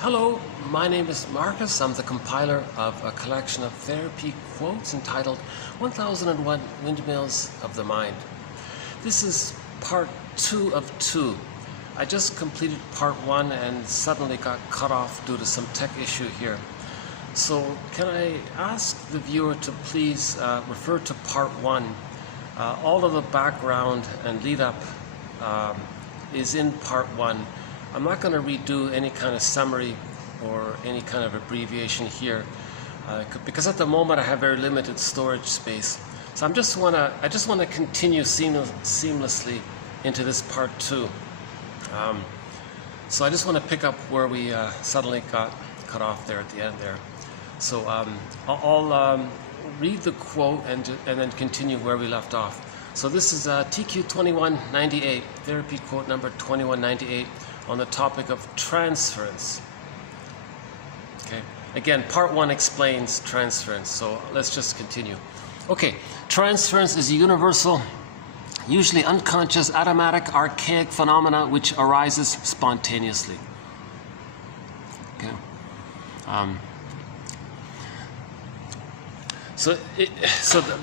Hello, my name is Marcus. I'm the compiler of a collection of therapy quotes entitled 1001 Windmills of the Mind. This is part 2 of 2. I just completed part 1 and suddenly got cut off due to some tech issue here. So can I ask the viewer to please refer to part 1. All of the background and lead up is in part 1. I'm not going to redo any kind of summary or any kind of abbreviation here because at the moment I have very limited storage space. So I just want to continue seamlessly into this part 2. So I just want to pick up where we suddenly got cut off there at the end there. So I'll read the quote and then continue where we left off. So this is TQ 2198, therapy quote number 2198 on the topic of transference. Okay. Again, part 1 explains transference, so let's just continue. Okay, transference is a universal, usually unconscious, automatic, archaic phenomena which arises spontaneously. Okay. So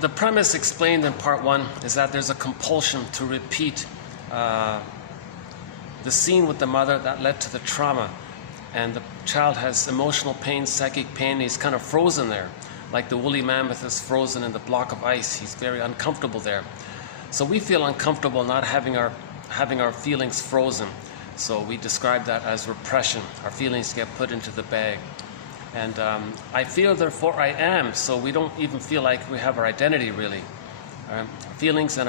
the premise explained in part 1 is that there's a compulsion to repeat the scene with the mother that led to the trauma, and the child has emotional pain, psychic pain. He's kind of frozen there, like the woolly mammoth is frozen in the block of ice. He's very uncomfortable there. So we feel uncomfortable not having our feelings frozen. So we describe that as repression. Our feelings get put into the bag. And I feel, therefore I am. So we don't even feel like we have our identity really. Feelings and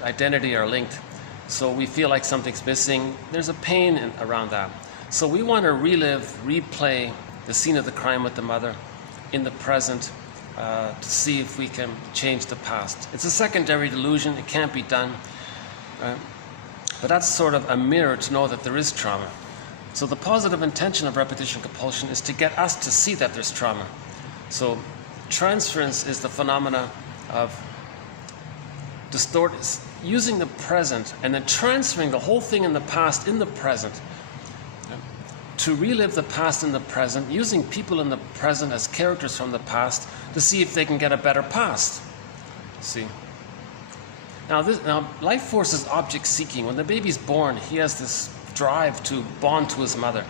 identity are linked. So we feel like something's missing. There's a pain around that. So we want to replay the scene of the crime with the mother in the present to see if we can change the past. It's a secondary delusion. It can't be done. But that's sort of a mirror to know that there is trauma. So the positive intention of repetition compulsion is to get us to see that there's trauma. So transference is the phenomena of using the present and then transferring the whole thing in the past in the present, to relive the past in the present, using people in the present as characters from the past to see if they can get a better past. See? Now life force is object seeking. When the baby's born, he has this drive to bond to his mother.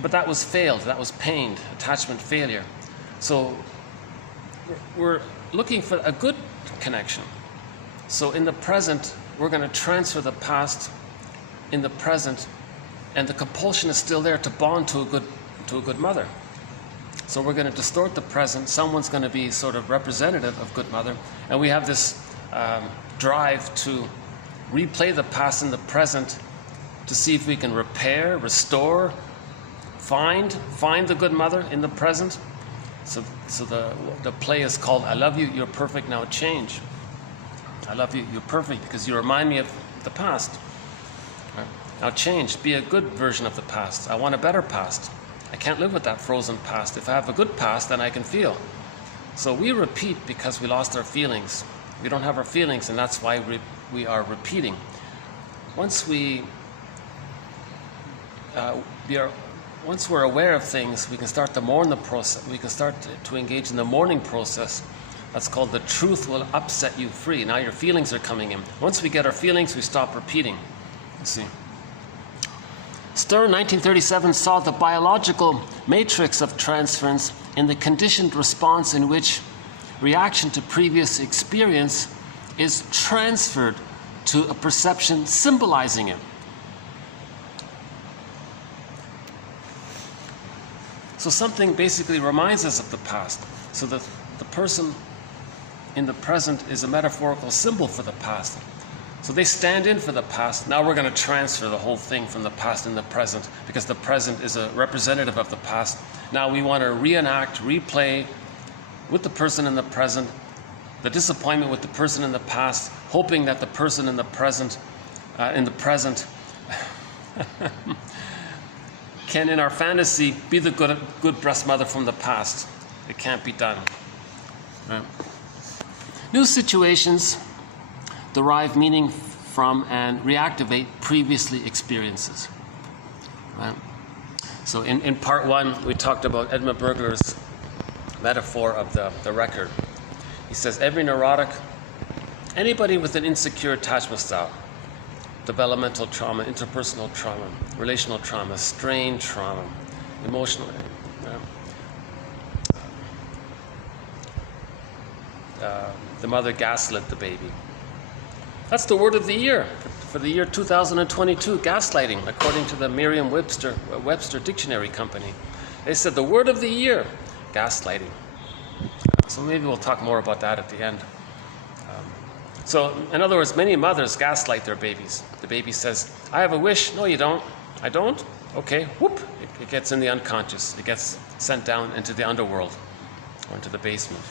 But that was failed, that was pained, attachment failure. So we're looking for a good connection. So in the present, we're going to transfer the past in the present, and the compulsion is still there to bond to a good mother. So we're going to distort the present. Someone's going to be sort of representative of good mother, and we have this drive to replay the past in the present to see if we can repair, restore, find the good mother in the present. So the play is called "I love you, you're perfect, now change." I love you, you're perfect because you remind me of the past. Right. Now change, be a good version of the past. I want a better past. I can't live with that frozen past. If I have a good past, then I can feel. So we repeat because we lost our feelings. We don't have our feelings, and that's why we are repeating. Once we're aware of things, we can start to mourn the process. We can start to engage in the mourning process. That's called the truth will upset you free. Now your feelings are coming in. Once we get our feelings, we stop repeating. You see. Stern, 1937, saw the biological matrix of transference in the conditioned response in which reaction to previous experience is transferred to a perception symbolizing it. So something basically reminds us of the past. So the person in the present is a metaphorical symbol for the past. So they stand in for the past. Now we're going to transfer the whole thing from the past in the present because the present is a representative of the past. Now we want to reenact, replay with the person in the present, the disappointment with the person in the past, hoping that the person in the present can, in our fantasy, be the good breast mother from the past. It can't be done. Right. New situations derive meaning from and reactivate previously experiences. Right? So in part one, we talked about Edmund Berger's metaphor of the record. He says every neurotic, anybody with an insecure attachment style, developmental trauma, interpersonal trauma, relational trauma, strain trauma, emotional, the mother gaslit the baby. That's the word of the year for the year 2022, gaslighting, according to the Merriam-Webster Dictionary Company. They said the word of the year, gaslighting. So maybe we'll talk more about that at the end. So in other words, many mothers gaslight their babies. The baby says, I have a wish. No, you don't. I don't? Okay, whoop. It gets in the unconscious. It gets sent down into the underworld or into the basement.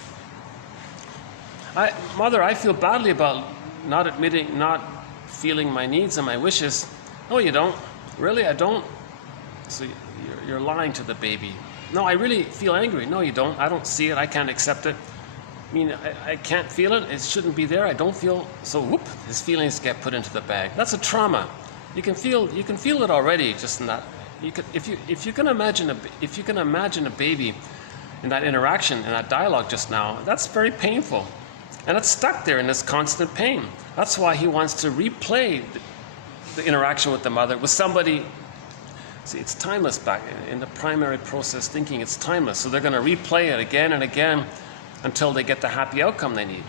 Mother, I feel badly about not feeling my needs and my wishes. No, you don't. Really, I don't. So you're lying to the baby. No, I really feel angry. No, you don't. I don't see it. I can't accept it. I mean, I can't feel it. It shouldn't be there. I don't feel. So whoop, his feelings get put into the bag. That's a trauma. You can feel it already. Just in that. If you can imagine a baby in that interaction, in that dialogue just now, that's very painful. And it's stuck there in this constant pain. That's why he wants to replay the interaction with the mother with somebody. See, it's timeless back in the primary process thinking. It's timeless. So they're going to replay it again and again until they get the happy outcome they need,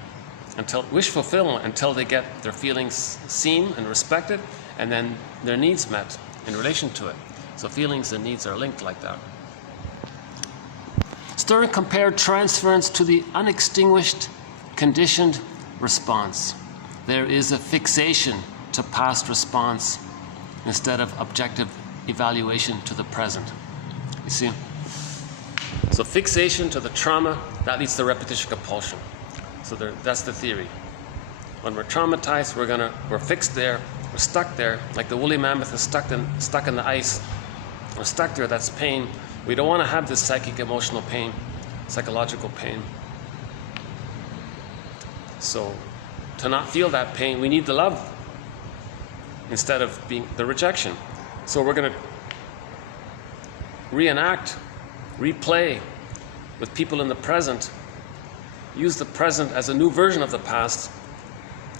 until wish fulfillment, until they get their feelings seen and respected, and then their needs met in relation to it. So feelings and needs are linked like that. Stern compared transference to the unextinguished conditioned response. There is a fixation to past response instead of objective evaluation to the present. You see? So fixation to the trauma, that leads to repetition-compulsion. So that's the theory. When we're traumatized, we're fixed there, we're stuck there, like the woolly mammoth is stuck in the ice. We're stuck there, that's pain. We don't want to have this psychic emotional pain, psychological pain. So to not feel that pain, we need the love instead of being the rejection. So we're going to reenact, replay with people in the present, use the present as a new version of the past,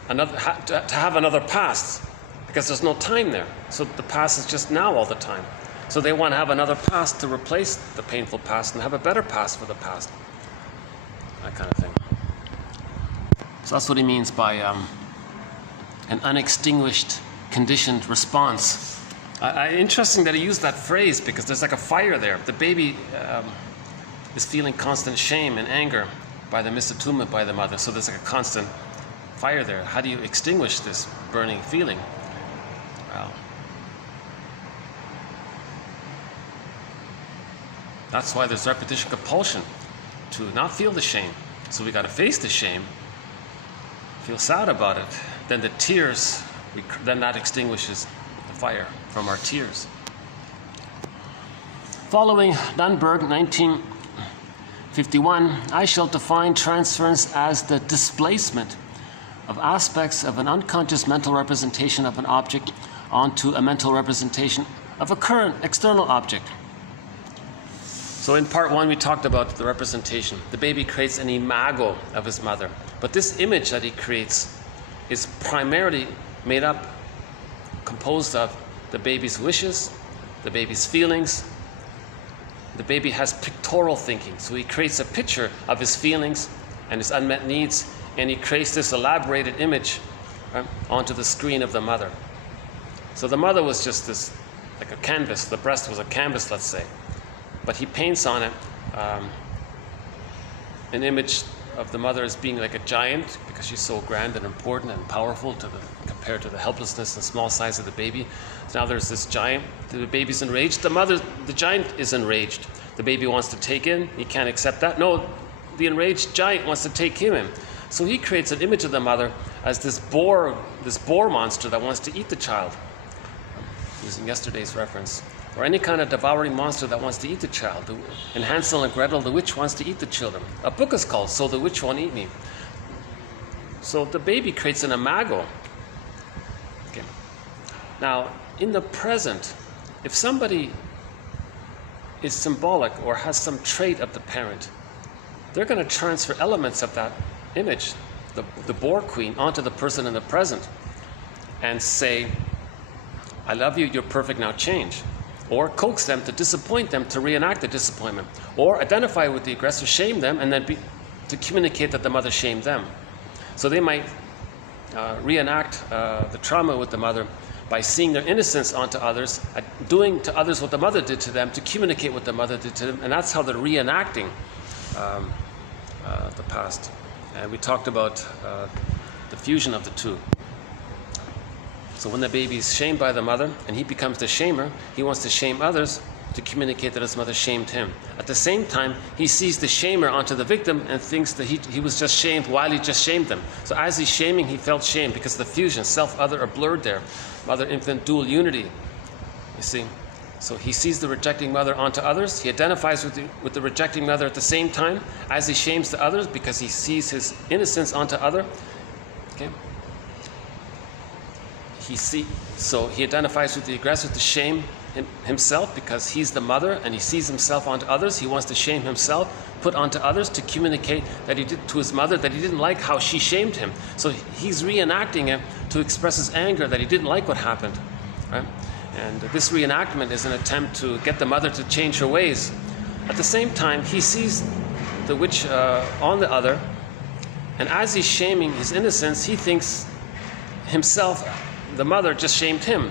to have another past, because there's no time there. So the past is just now all the time. So they want to have another past to replace the painful past and have a better past for the past. That kind of thing. So that's what he means by an unextinguished conditioned response. Interesting that he used that phrase because there's like a fire there. The baby is feeling constant shame and anger by the misattunement by the mother. So there's like a constant fire there. How do you extinguish this burning feeling? Well, that's why there's repetition-compulsion, to not feel the shame. So we got to face the shame, feel sad about it. Then the tears, then that extinguishes the fire from our tears. Following Nunberg, 1951, I shall define transference as the displacement of aspects of an unconscious mental representation of an object onto a mental representation of a current external object. So in part one, we talked about the representation. The baby creates an imago of his mother. But this image that he creates is primarily made up, composed of the baby's wishes, the baby's feelings. The baby has pictorial thinking. So he creates a picture of his feelings and his unmet needs, and he creates this elaborated image onto the screen of the mother. So the mother was just this, like a canvas. The breast was a canvas, let's say. But he paints on it an image of the mother as being like a giant because she's so grand and important and powerful compared to the helplessness and small size of the baby. So now there's this giant. The baby's enraged. The giant is enraged. The baby wants to take in. He can't accept that. No, the enraged giant wants to take him in. So he creates an image of the mother as this boar monster that wants to eat the child. Using yesterday's reference. Or any kind of devouring monster that wants to eat the child. In Hansel and Gretel, the witch wants to eat the children. A book is called So the Witch Won't Eat Me. So the baby creates an imago. Okay. Now, in the present, if somebody is symbolic or has some trait of the parent, they're going to transfer elements of that image, the boar queen, onto the person in the present and say, I love you, you're perfect, now change. Or coax them to disappoint them, to reenact the disappointment. Or identify with the aggressor, shame them, and then to communicate that the mother shamed them. So they might reenact the trauma with the mother by seeing their innocence onto others, doing to others what the mother did to them, to communicate what the mother did to them, and that's how they're reenacting the past. And we talked about the fusion of the two. So when the baby is shamed by the mother and he becomes the shamer, he wants to shame others to communicate that his mother shamed him. At the same time, he sees the shamer onto the victim and thinks that he was just shamed while he just shamed them. So as he's shaming, he felt shame because the fusion, self-other, are blurred there. Mother-infant dual unity, you see. So he sees the rejecting mother onto others. He identifies with the rejecting mother at the same time as he shames the others because he sees his innocence onto other. Okay. So he identifies with the aggressor to shame himself because he's the mother and he sees himself onto others. He wants to shame himself, put onto others to communicate that he did to his mother that he didn't like how she shamed him. So he's reenacting it to express his anger that he didn't like what happened. Right? And this reenactment is an attempt to get the mother to change her ways. At the same time, he sees the witch on the other, and as he's shaming his innocence, he thinks himself, the mother, just shamed him.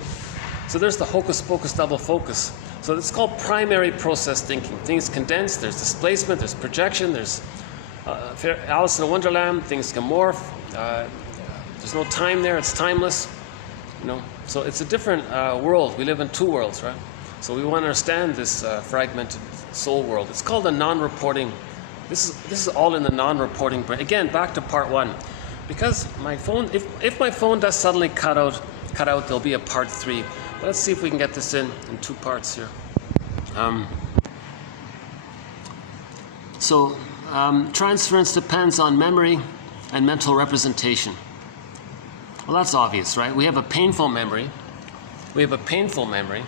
So there's the hocus pocus double focus. So it's called primary process thinking. Things condense, there's displacement, there's projection, there's Alice in Wonderland, things can morph. There's no time there, it's timeless. You know, so it's a different world. We live in two worlds, right? So we want to understand this fragmented soul world. It's called a non-reporting. This is all in the non-reporting brain. Again, back to part one. Because my phone, if my phone does suddenly cut out, there'll be a part 3. But let's see if we can get this in 2 parts here. Transference depends on memory and mental representation. Well, that's obvious, right? We have a painful memory. We have a painful memory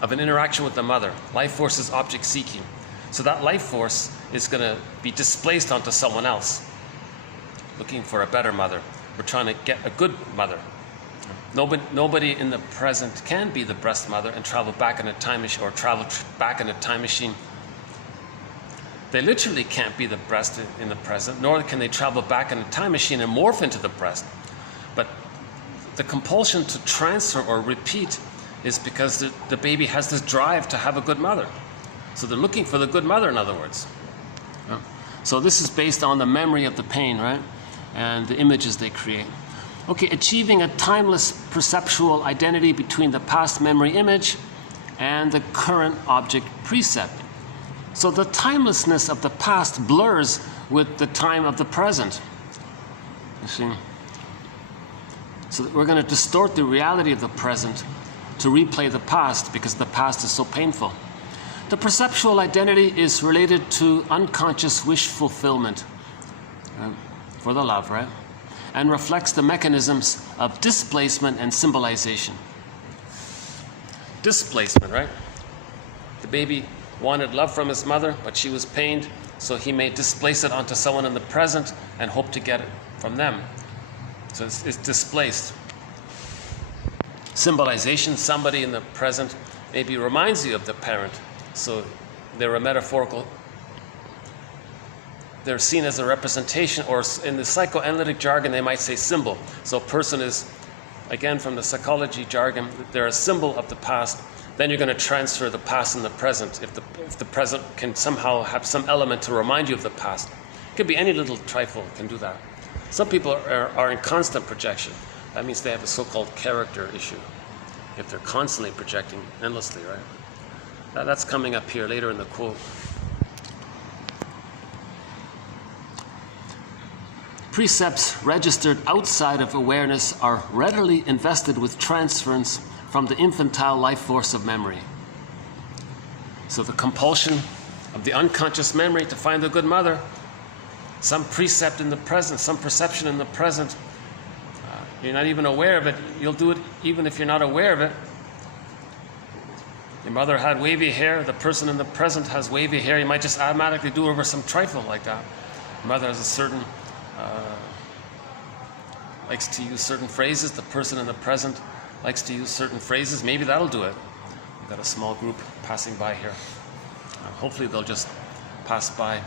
of an interaction with the mother. Life force is object seeking. So that life force is going to be displaced onto someone else, looking for a better mother. We're trying to get a good mother. Nobody in the present can be the breast mother and travel back in a time machine, or travel back in a time machine. They literally can't be the breast in the present, nor can they travel back in a time machine and morph into the breast. But the compulsion to transfer or repeat is because the baby has this drive to have a good mother. So they're looking for the good mother, in other words. So this is based on the memory of the pain, right? And the images they create. Okay, achieving a timeless perceptual identity between the past memory image and the current object precept. So the timelessness of the past blurs with the time of the present. You see? So we're going to distort the reality of the present to replay the past because the past is so painful. The perceptual identity is related to unconscious wish fulfillment for the love, right? And reflects the mechanisms of displacement and symbolization. Displacement, right? The baby wanted love from his mother, but she was pained, so he may displace it onto someone in the present and hope to get it from them. So it's displaced. Symbolization, somebody in the present maybe reminds you of the parent. So they're a metaphorical, they're seen as a representation, or in the psychoanalytic jargon, they might say symbol. So a person is, again from the psychology jargon, they're a symbol of the past. Then you're going to transfer the past and the present. If the present can somehow have some element to remind you of the past. It could be any little trifle can do that. Some people are in constant projection. That means they have a so-called character issue. If they're constantly projecting endlessly, right? That's coming up here later in the quote. Precepts registered outside of awareness are readily invested with transference from the infantile life force of memory. So the compulsion of the unconscious memory to find a good mother, some precept in the present, some perception in the present, you're not even aware of it. You'll do it even if you're not aware of it. Your mother had wavy hair, the person in the present has wavy hair, you might just automatically do over some trifle like that. Your mother has a certain, likes to use certain phrases, the person in the present likes to use certain phrases, maybe that'll do it. We've got a small group passing by here. Hopefully they'll just pass by.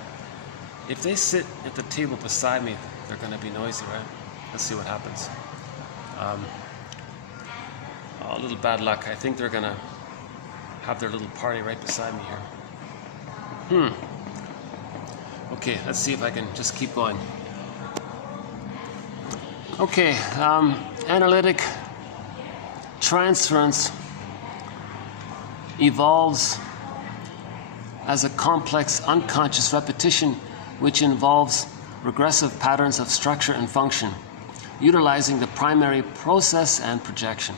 If they sit at the table beside me, they're going to be noisy, right? Let's see what happens. A little bad luck. I think they're going to have their little party right beside me here. Okay, let's see if I can just keep going. Okay, analytic transference evolves as a complex unconscious repetition which involves regressive patterns of structure and function, utilizing the primary process and projection.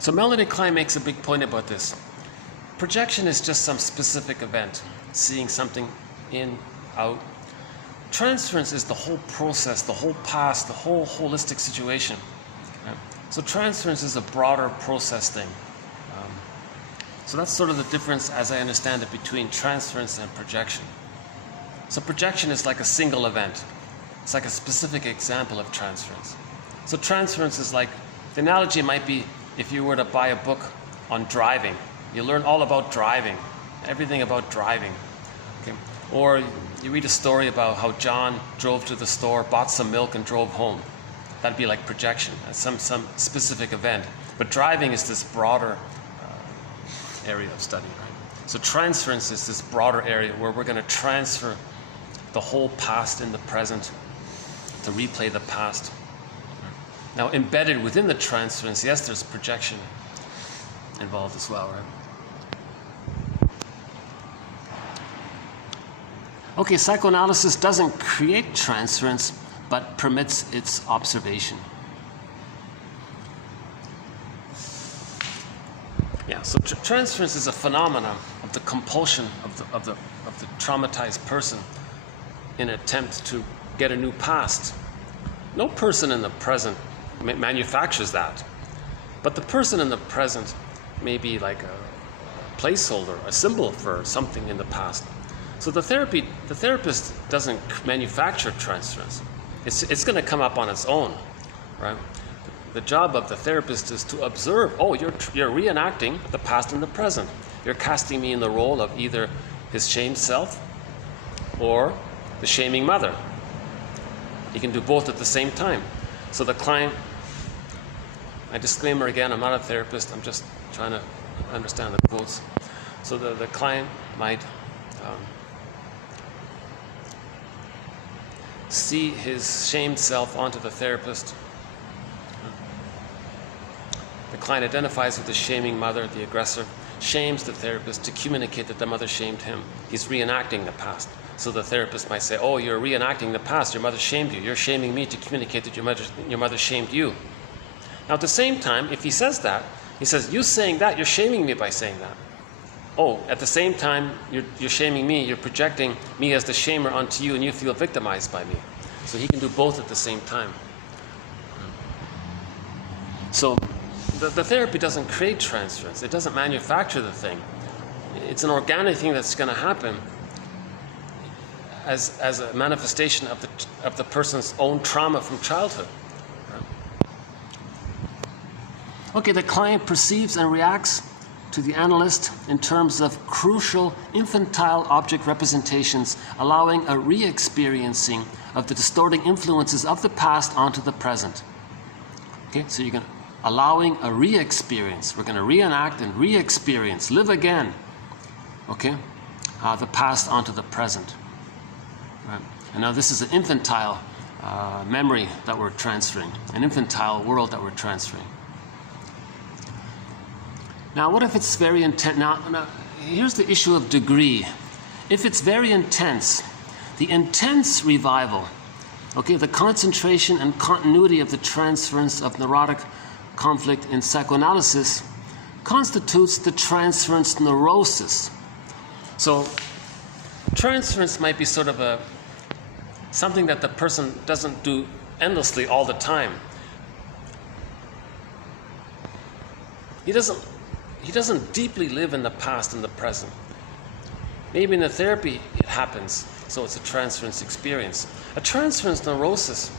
So Melody Klein makes a big point about this. Projection is just some specific event, seeing something in, out. Transference is the whole process, the whole past, the whole holistic situation. Okay? So transference is a broader process thing. So that's sort of the difference, as I understand it, between transference and projection. So projection is like a single event. It's like a specific example of transference. So transference is like, the analogy might be if you were to buy a book on driving. You learn all about driving, everything about driving. Okay? Or you read a story about how John drove to the store, bought some milk, and drove home. That'd be like projection, some specific event. But driving is this broader area of study, right? So transference is this broader area where we're going to transfer the whole past in the present to replay the past. Now, embedded within the transference, yes, there's projection involved as well, right? Okay, psychoanalysis doesn't create transference, but permits its observation. Yeah, so transference is a phenomenon of the compulsion of the traumatized person in an attempt to get a new past. No person in the present manufactures that, but the person in the present may be like a placeholder, a symbol for something in the past. So the therapist doesn't manufacture transference. It's going to come up on its own, right? The job of the therapist is to observe, oh, you're reenacting the past and the present. You're casting me in the role of either his shamed self or the shaming mother. You can do both at the same time. So the client, my disclaimer again, I'm not a therapist, I'm just trying to understand the quotes. So the client might see his shamed self onto the therapist. The client identifies with the shaming mother, the aggressor, shames the therapist to communicate that the mother shamed him. He's reenacting the past. So the therapist might say, oh, you're reenacting the past, your mother shamed you. You're shaming me to communicate that your mother shamed you. Now at the same time, if he says that, he says, you saying that, you're shaming me by saying that. Oh, at the same time, you're shaming me, you're projecting me as the shamer onto you, and you feel victimized by me. So he can do both at the same time. So the therapy doesn't create transference. It doesn't manufacture the thing. It's an organic thing that's going to happen as a manifestation of the person's own trauma from childhood. Okay, the client perceives and reacts to the analyst in terms of crucial infantile object representations, allowing a re-experiencing of the distorting influences of the past onto the present. Okay, so you're going to allowing a re-experience. We're going to reenact and re-experience, live again, okay, the past onto the present. Right. And now this is an infantile memory that we're transferring, an infantile world that we're transferring. Now, what if it's very intense? Now, here's the issue of degree. If it's very intense, the intense revival, okay, the concentration and continuity of the transference of neurotic conflict in psychoanalysis constitutes the transference neurosis. So transference might be sort of something that the person doesn't do endlessly all the time. He doesn't deeply live in the past and the present. Maybe in the therapy it happens, so it's a transference experience. A transference neurosis,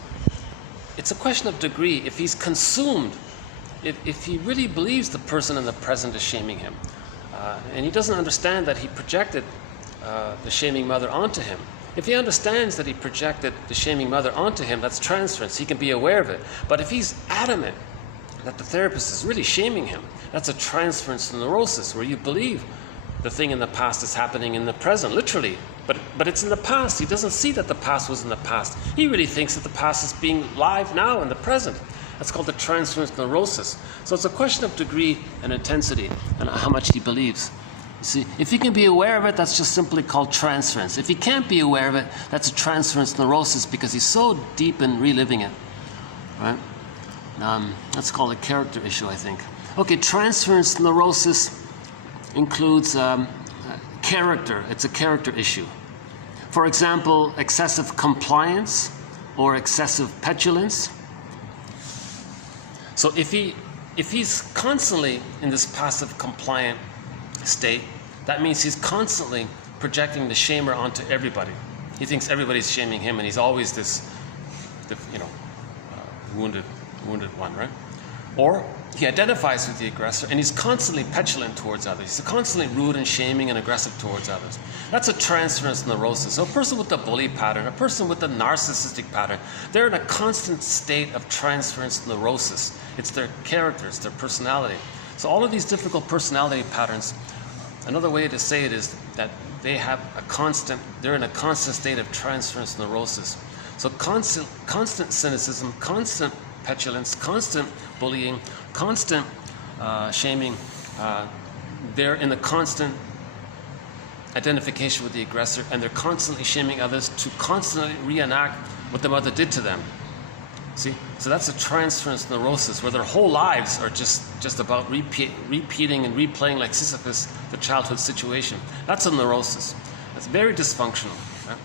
it's a question of degree. If he's consumed, if he really believes the person in the present is shaming him, and he doesn't understand that he projected the shaming mother onto him. If he understands that he projected the shaming mother onto him, that's transference. He can be aware of it. But if he's adamant that the therapist is really shaming him, that's a transference neurosis, where you believe the thing in the past is happening in the present, literally. But it's in the past. He doesn't see that the past was in the past. He really thinks that the past is being live now in the present. That's called the transference neurosis. So it's a question of degree and intensity and how much he believes. You see, if he can be aware of it, that's just simply called transference. If he can't be aware of it, that's a transference neurosis because he's so deep in reliving it. Right? That's called a character issue, I think. Okay, transference neurosis includes character. It's a character issue. For example, excessive compliance or excessive petulance. So if he's constantly in this passive compliant state, that means he's constantly projecting the shamer onto everybody. He thinks everybody's shaming him, and he's always this, wounded one, right? Or he identifies with the aggressor, and he's constantly petulant towards others. He's constantly rude and shaming and aggressive towards others. That's a transference neurosis. So a person with the bully pattern, a person with the narcissistic pattern, they're in a constant state of transference neurosis. It's their character, it's their personality. So all of these difficult personality patterns, another way to say it is that they're in a constant state of transference neurosis. So constant cynicism, constant petulance, constant bullying, constant shaming, they're in a constant identification with the aggressor, and they're constantly shaming others to constantly reenact what the mother did to them. See? So that's a transference neurosis, where their whole lives are just about repeating and replaying like Sisyphus the childhood situation. That's a neurosis. That's very dysfunctional. Right?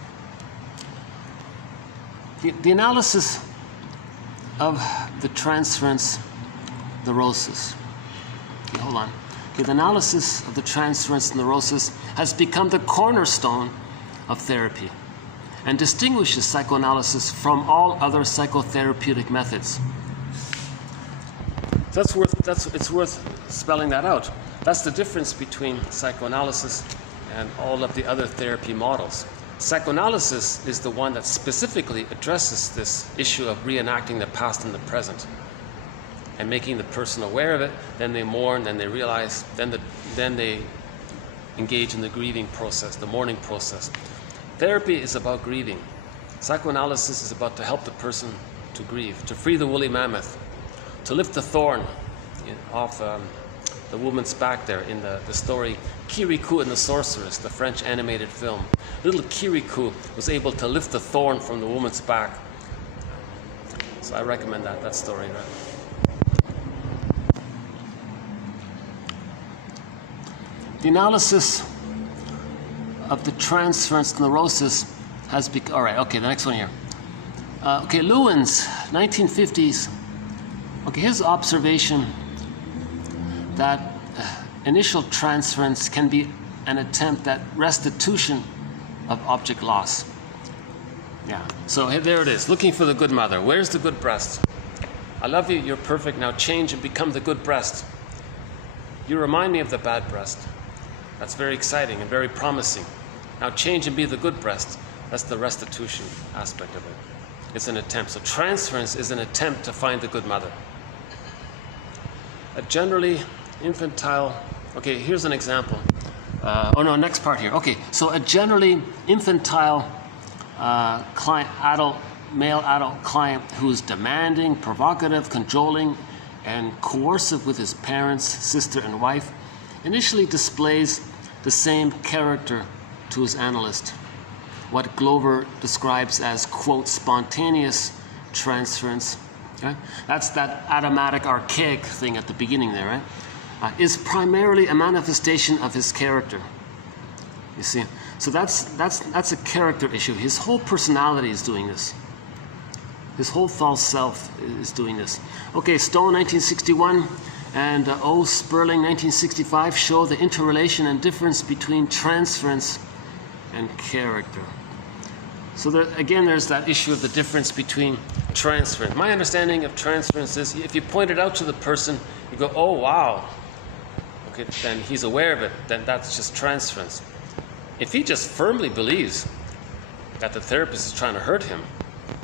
The analysis of the transference neurosis. Okay, hold on. Okay, the analysis of the transference neurosis has become the cornerstone of therapy and distinguishes psychoanalysis from all other psychotherapeutic methods. So it's worth spelling that out. That's the difference between psychoanalysis and all of the other therapy models. Psychoanalysis is the one that specifically addresses this issue of reenacting the past and the present and making the person aware of it. Then they mourn, then they realize, then they engage in the grieving process, the mourning process. Therapy is about grieving. Psychoanalysis is about to help the person to grieve, to free the woolly mammoth, to lift the thorn off the woman's back there in the story Kirikou and the Sorceress, the French animated film. Little Kirikou was able to lift the thorn from the woman's back. So I recommend that story. Right? The analysis of the transference neurosis has become... All right, okay, the next one here. Okay, Lewins, 1950s. Okay, his observation that initial transference can be an attempt at restitution of object loss. Yeah, so there it is, looking for the good mother. Where's the good breast? I love you, you're perfect, now change and become the good breast. You remind me of the bad breast. That's very exciting and very promising. Now change and be the good breast. That's the restitution aspect of it. It's an attempt. So transference is an attempt to find the good mother. A generally infantile... Okay, here's an example. Next part here. Okay, so a generally infantile male adult client who's demanding, provocative, cajoling, and coercive with his parents, sister, and wife initially displays the same character to his analyst, what Glover describes as, quote, spontaneous transference. Okay? That's that automatic, archaic thing at the beginning there, right? Is primarily a manifestation of his character. You see? So that's a character issue. His whole personality is doing this. His whole false self is doing this. Okay, Stone, 1961. and O. Sperling, 1965, show the interrelation and difference between transference and character. So there, again, there's that issue of the difference between transference. My understanding of transference is if you point it out to the person, you go, oh, wow. Okay, then he's aware of it. Then that's just transference. If he just firmly believes that the therapist is trying to hurt him,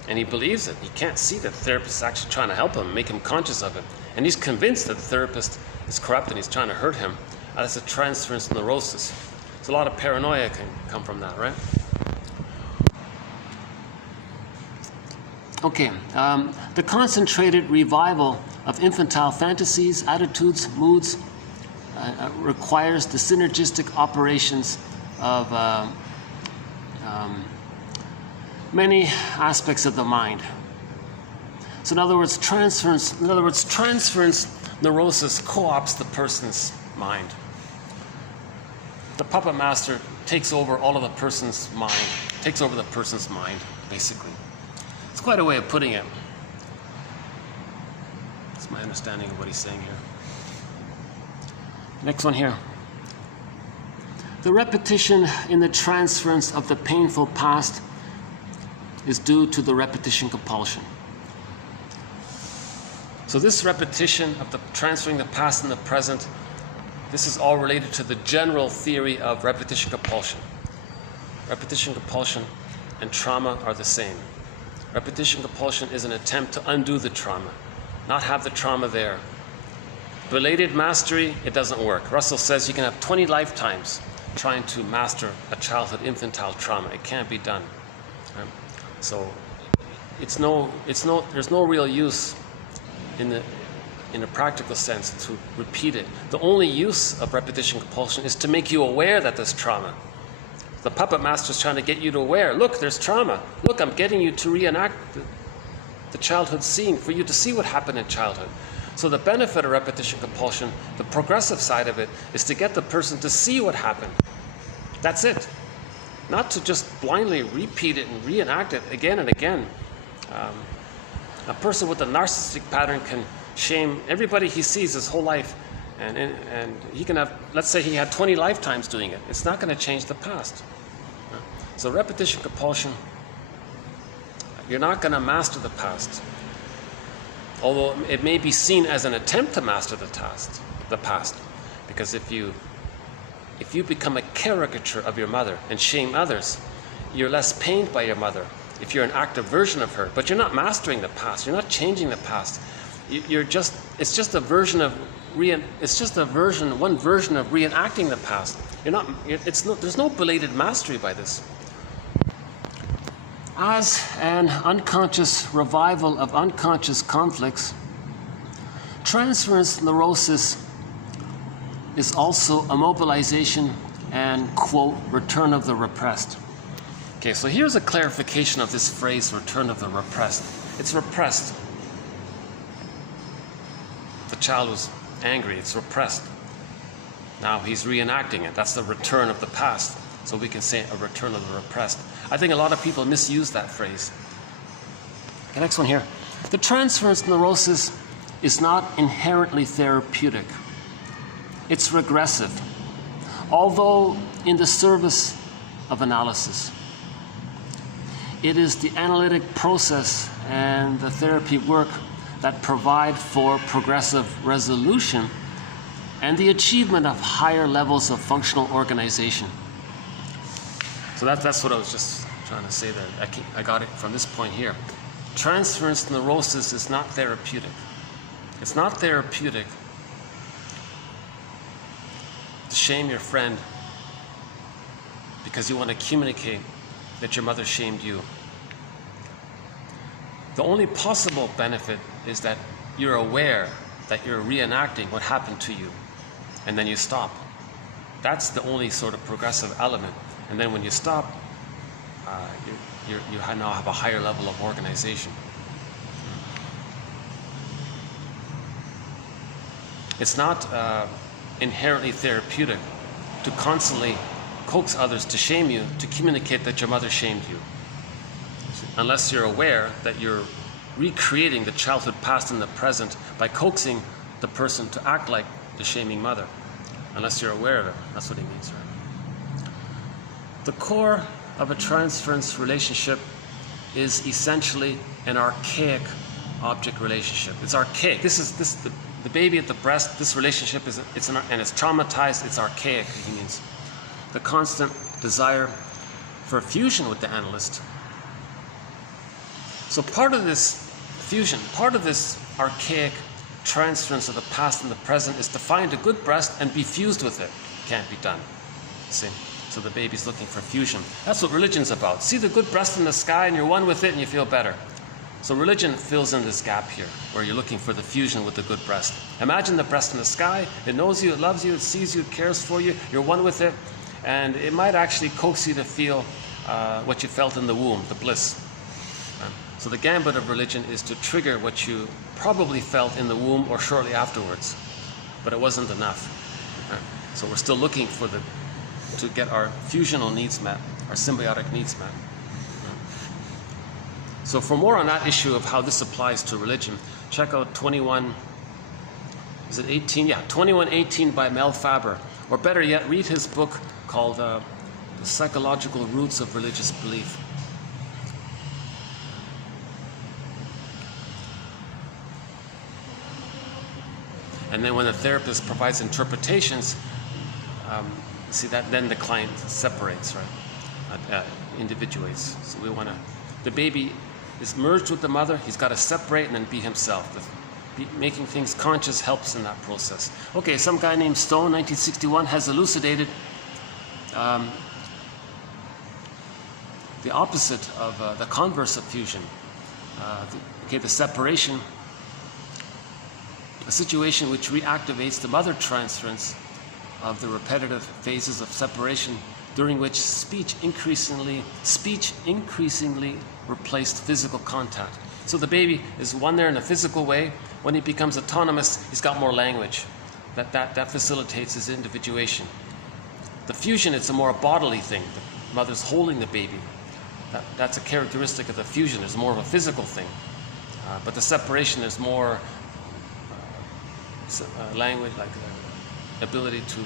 and he believes it, he can't see that the therapist is actually trying to help him, make him conscious of it, and he's convinced that the therapist is corrupt and he's trying to hurt him, that's a transference neurosis. So a lot of paranoia can come from that, right? Okay, the concentrated revival of infantile fantasies, attitudes, moods requires the synergistic operations of many aspects of the mind. So in other words, transference neurosis co-opts the person's mind. The puppet master takes over all of the person's mind, takes over the person's mind, basically. It's quite a way of putting it. That's my understanding of what he's saying here. Next one here. The repetition in the transference of the painful past is due to the repetition-compulsion. So this repetition of the transferring the past and the present, this is all related to the general theory of repetition-compulsion. Repetition-compulsion and trauma are the same. Repetition-compulsion is an attempt to undo the trauma, not have the trauma there. Belated mastery, it doesn't work. Russell says you can have 20 lifetimes trying to master a childhood infantile trauma. It can't be done. Right? So there's no real use in a practical sense to repeat it. The only use of repetition-compulsion is to make you aware that there's trauma. The puppet master is trying to get you to aware, look, there's trauma. Look, I'm getting you to reenact the childhood scene for you to see what happened in childhood. So the benefit of repetition-compulsion, the progressive side of it, is to get the person to see what happened. That's it. Not to just blindly repeat it and reenact it again and again. A person with a narcissistic pattern can shame everybody he sees his whole life, and he can have, let's say he had 20 lifetimes doing it. It's not going to change the past. So repetition-compulsion, you're not going to master the past. Although it may be seen as an attempt to master the past. Because if you become a caricature of your mother and shame others, you're less pained by your mother if you're an active version of her. But you're not mastering the past. You're not changing the past. It's just a version of one version of reenacting the past. There's no belated mastery by this. As an unconscious revival of unconscious conflicts, transference neurosis is also a mobilization and, quote, return of the repressed. Okay, so here's a clarification of this phrase, return of the repressed. It's repressed. The child was angry, it's repressed. Now he's reenacting it. That's the return of the past. So we can say a return of the repressed. I think a lot of people misuse that phrase. The next one here. The transference neurosis is not inherently therapeutic. It's regressive, although in the service of analysis. It is the analytic process and the therapy work that provide for progressive resolution and the achievement of higher levels of functional organization. So that's what I was just trying to say there. I got it from this point here. Transference neurosis is not therapeutic. It's not therapeutic to shame your friend because you want to communicate that your mother shamed you. The only possible benefit is that you're aware that you're reenacting what happened to you, and then you stop. That's the only sort of progressive element. And then when you stop, you now have a higher level of organization. It's not inherently therapeutic to constantly coax others to shame you, to communicate that your mother shamed you. Unless you're aware that you're recreating the childhood past in the present by coaxing the person to act like the shaming mother, unless you're aware of it. That's what he means, right? The core of a transference relationship is essentially an archaic object relationship. It's archaic. The baby at the breast, this relationship and it's traumatized, it's archaic, he means. The constant desire for fusion with the analyst. So part of this fusion, part of this archaic transference of the past and the present is to find a good breast and be fused with it. Can't be done. See? So the baby's looking for fusion. That's what religion's about. See the good breast in the sky and you're one with it and you feel better. So religion fills in this gap here, where you're looking for the fusion with the good breast. Imagine the breast in the sky. It knows you, it loves you, it sees you, it cares for you. You're one with it. And it might actually coax you to feel what you felt in the womb, the bliss. So the gambit of religion is to trigger what you probably felt in the womb or shortly afterwards. But it wasn't enough. So we're still looking to get our fusional needs met, our symbiotic needs met. So for more on that issue of how this applies to religion, check out 2118 by Mel Faber. Or better yet, read his book called The Psychological Roots of Religious Belief. And then when the therapist provides interpretations, see that then the client separates, right? Individuates. So we want to, the baby is merged with the mother, he's got to separate and then be himself. Making things conscious helps in that process. Okay, some guy named Stone, 1961, has elucidated the opposite of the converse of fusion. The separation, a situation which reactivates the mother transference of the repetitive phases of separation, during which speech increasingly replaced physical contact. So the baby is one there in a physical way. When he becomes autonomous, he's got more language. That facilitates his individuation. The fusion, it's a more bodily thing. The mother's holding the baby. That's a characteristic of the fusion. It's more of a physical thing. But the separation is more language, like the ability to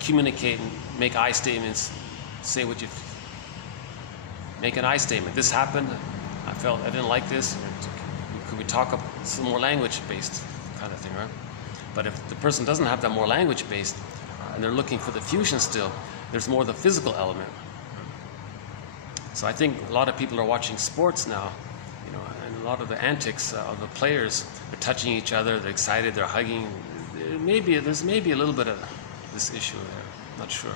communicate and make I statements, say what you make an I statement. This happened, I didn't like this. Could we talk about some more language-based kind of thing, right? But if the person doesn't have that more language-based and they're looking for the fusion still, there's more the physical element. So I think a lot of people are watching sports now, and a lot of the antics of the players, they're touching each other, they're excited, they're hugging. There's maybe a little bit of this issue there, not sure.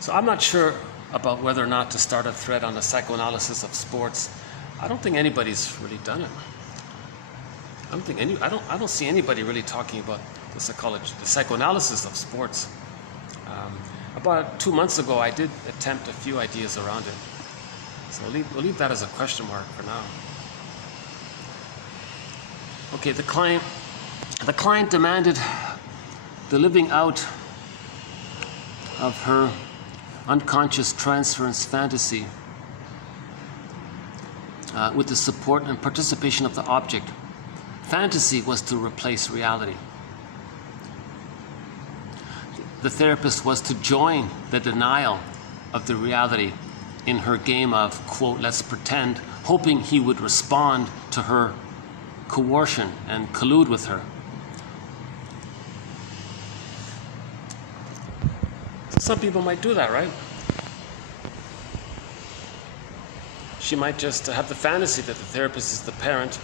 So I'm not sure about whether or not to start a thread on the psychoanalysis of sports. I don't think anybody's really done it. I don't see anybody really talking about the psychoanalysis of sports. About 2 months ago, I did attempt a few ideas around it. So we'll leave that as a question mark for now. Okay, the client demanded the living out of her unconscious transference fantasy with the support and participation of the object. Fantasy was to replace reality. The therapist was to join the denial of the reality in her game of, quote, let's pretend, hoping he would respond to her coercion and collude with her. Some people might do that, right? She might just have the fantasy that the therapist is the parent,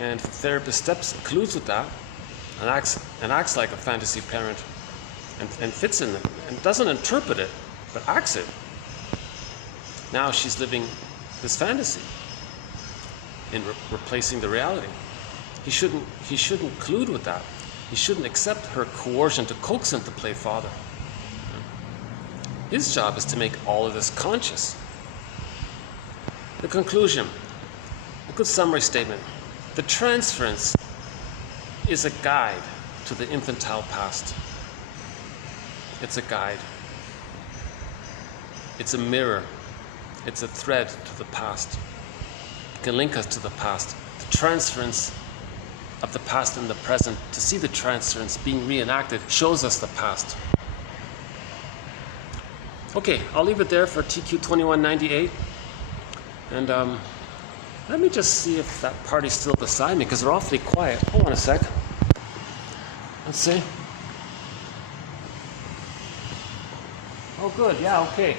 and if the therapist colludes with that and acts like a fantasy parent and fits in it and doesn't interpret it but acts it. Now she's living this fantasy in replacing the reality. He shouldn't collude with that. He shouldn't accept her coercion to coax him to play father. His job is to make all of this conscious. The conclusion, a good summary statement. The transference is a guide to the infantile past. It's a guide. It's a mirror. It's a thread to the past. It can link us to the past. The transference of the past and the present, to see the transference being reenacted, shows us the past. Okay, I'll leave it there for TQ 2198. And let me just see if that party's still beside me, because they're awfully quiet. Hold on a sec. Let's see. Oh, good. Yeah, okay.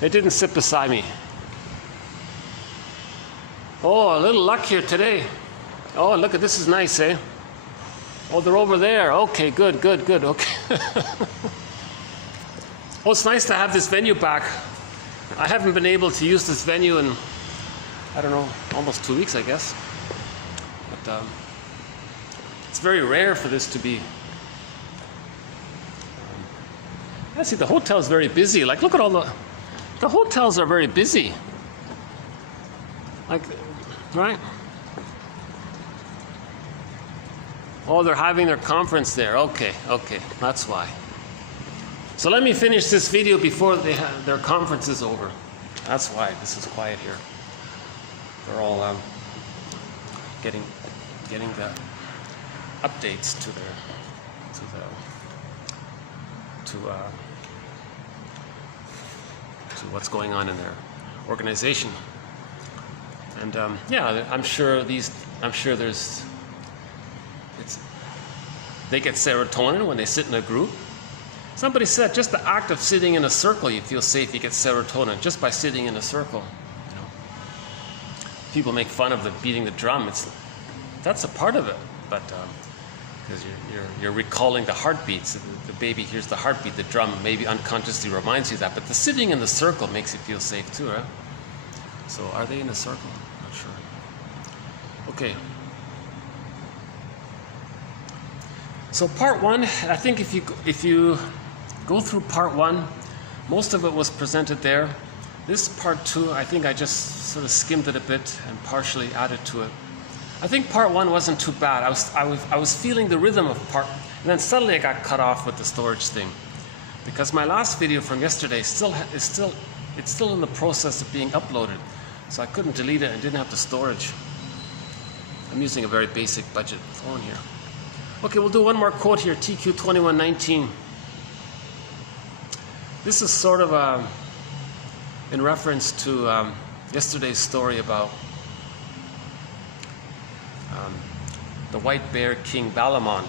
They didn't sit beside me. Oh, a little luck here today. Oh, look at this is nice, eh? Oh, they're over there. Okay, good, good, good. Okay. Oh, it's nice to have this venue back. I haven't been able to use this venue in, I don't know, almost 2 weeks, I guess. But it's very rare for this to be. I see the hotel's very busy. Like, look at all the hotels are very busy. Like, right? Oh, they're having their conference there. Okay, okay, that's why. So let me finish this video before their conference is over. That's why this is quiet here. They're all getting the updates to what's going on in their organization. And yeah, I'm sure they get serotonin when they sit in a group. Somebody said just the act of sitting in a circle, you feel safe, you get serotonin just by sitting in a circle. You know, people make fun of the beating the drum. That's a part of it, but because you're recalling the heartbeats. The baby hears the heartbeat, the drum maybe unconsciously reminds you that, but the sitting in the circle makes you feel safe too, right? So are they in a circle? Not sure. Okay. So part one, I think if you go through part one, most of it was presented there. This part two, I think I just sort of skimmed it a bit and partially added to it. I think part one wasn't too bad. I was feeling the rhythm of part, and then suddenly I got cut off with the storage thing, because my last video from yesterday it's still in the process of being uploaded, so I couldn't delete it and didn't have the storage. I'm using a very basic budget phone here. Okay, we'll do one more quote here, TQ 2119. This is sort of in reference to yesterday's story about the white bear king Balamon.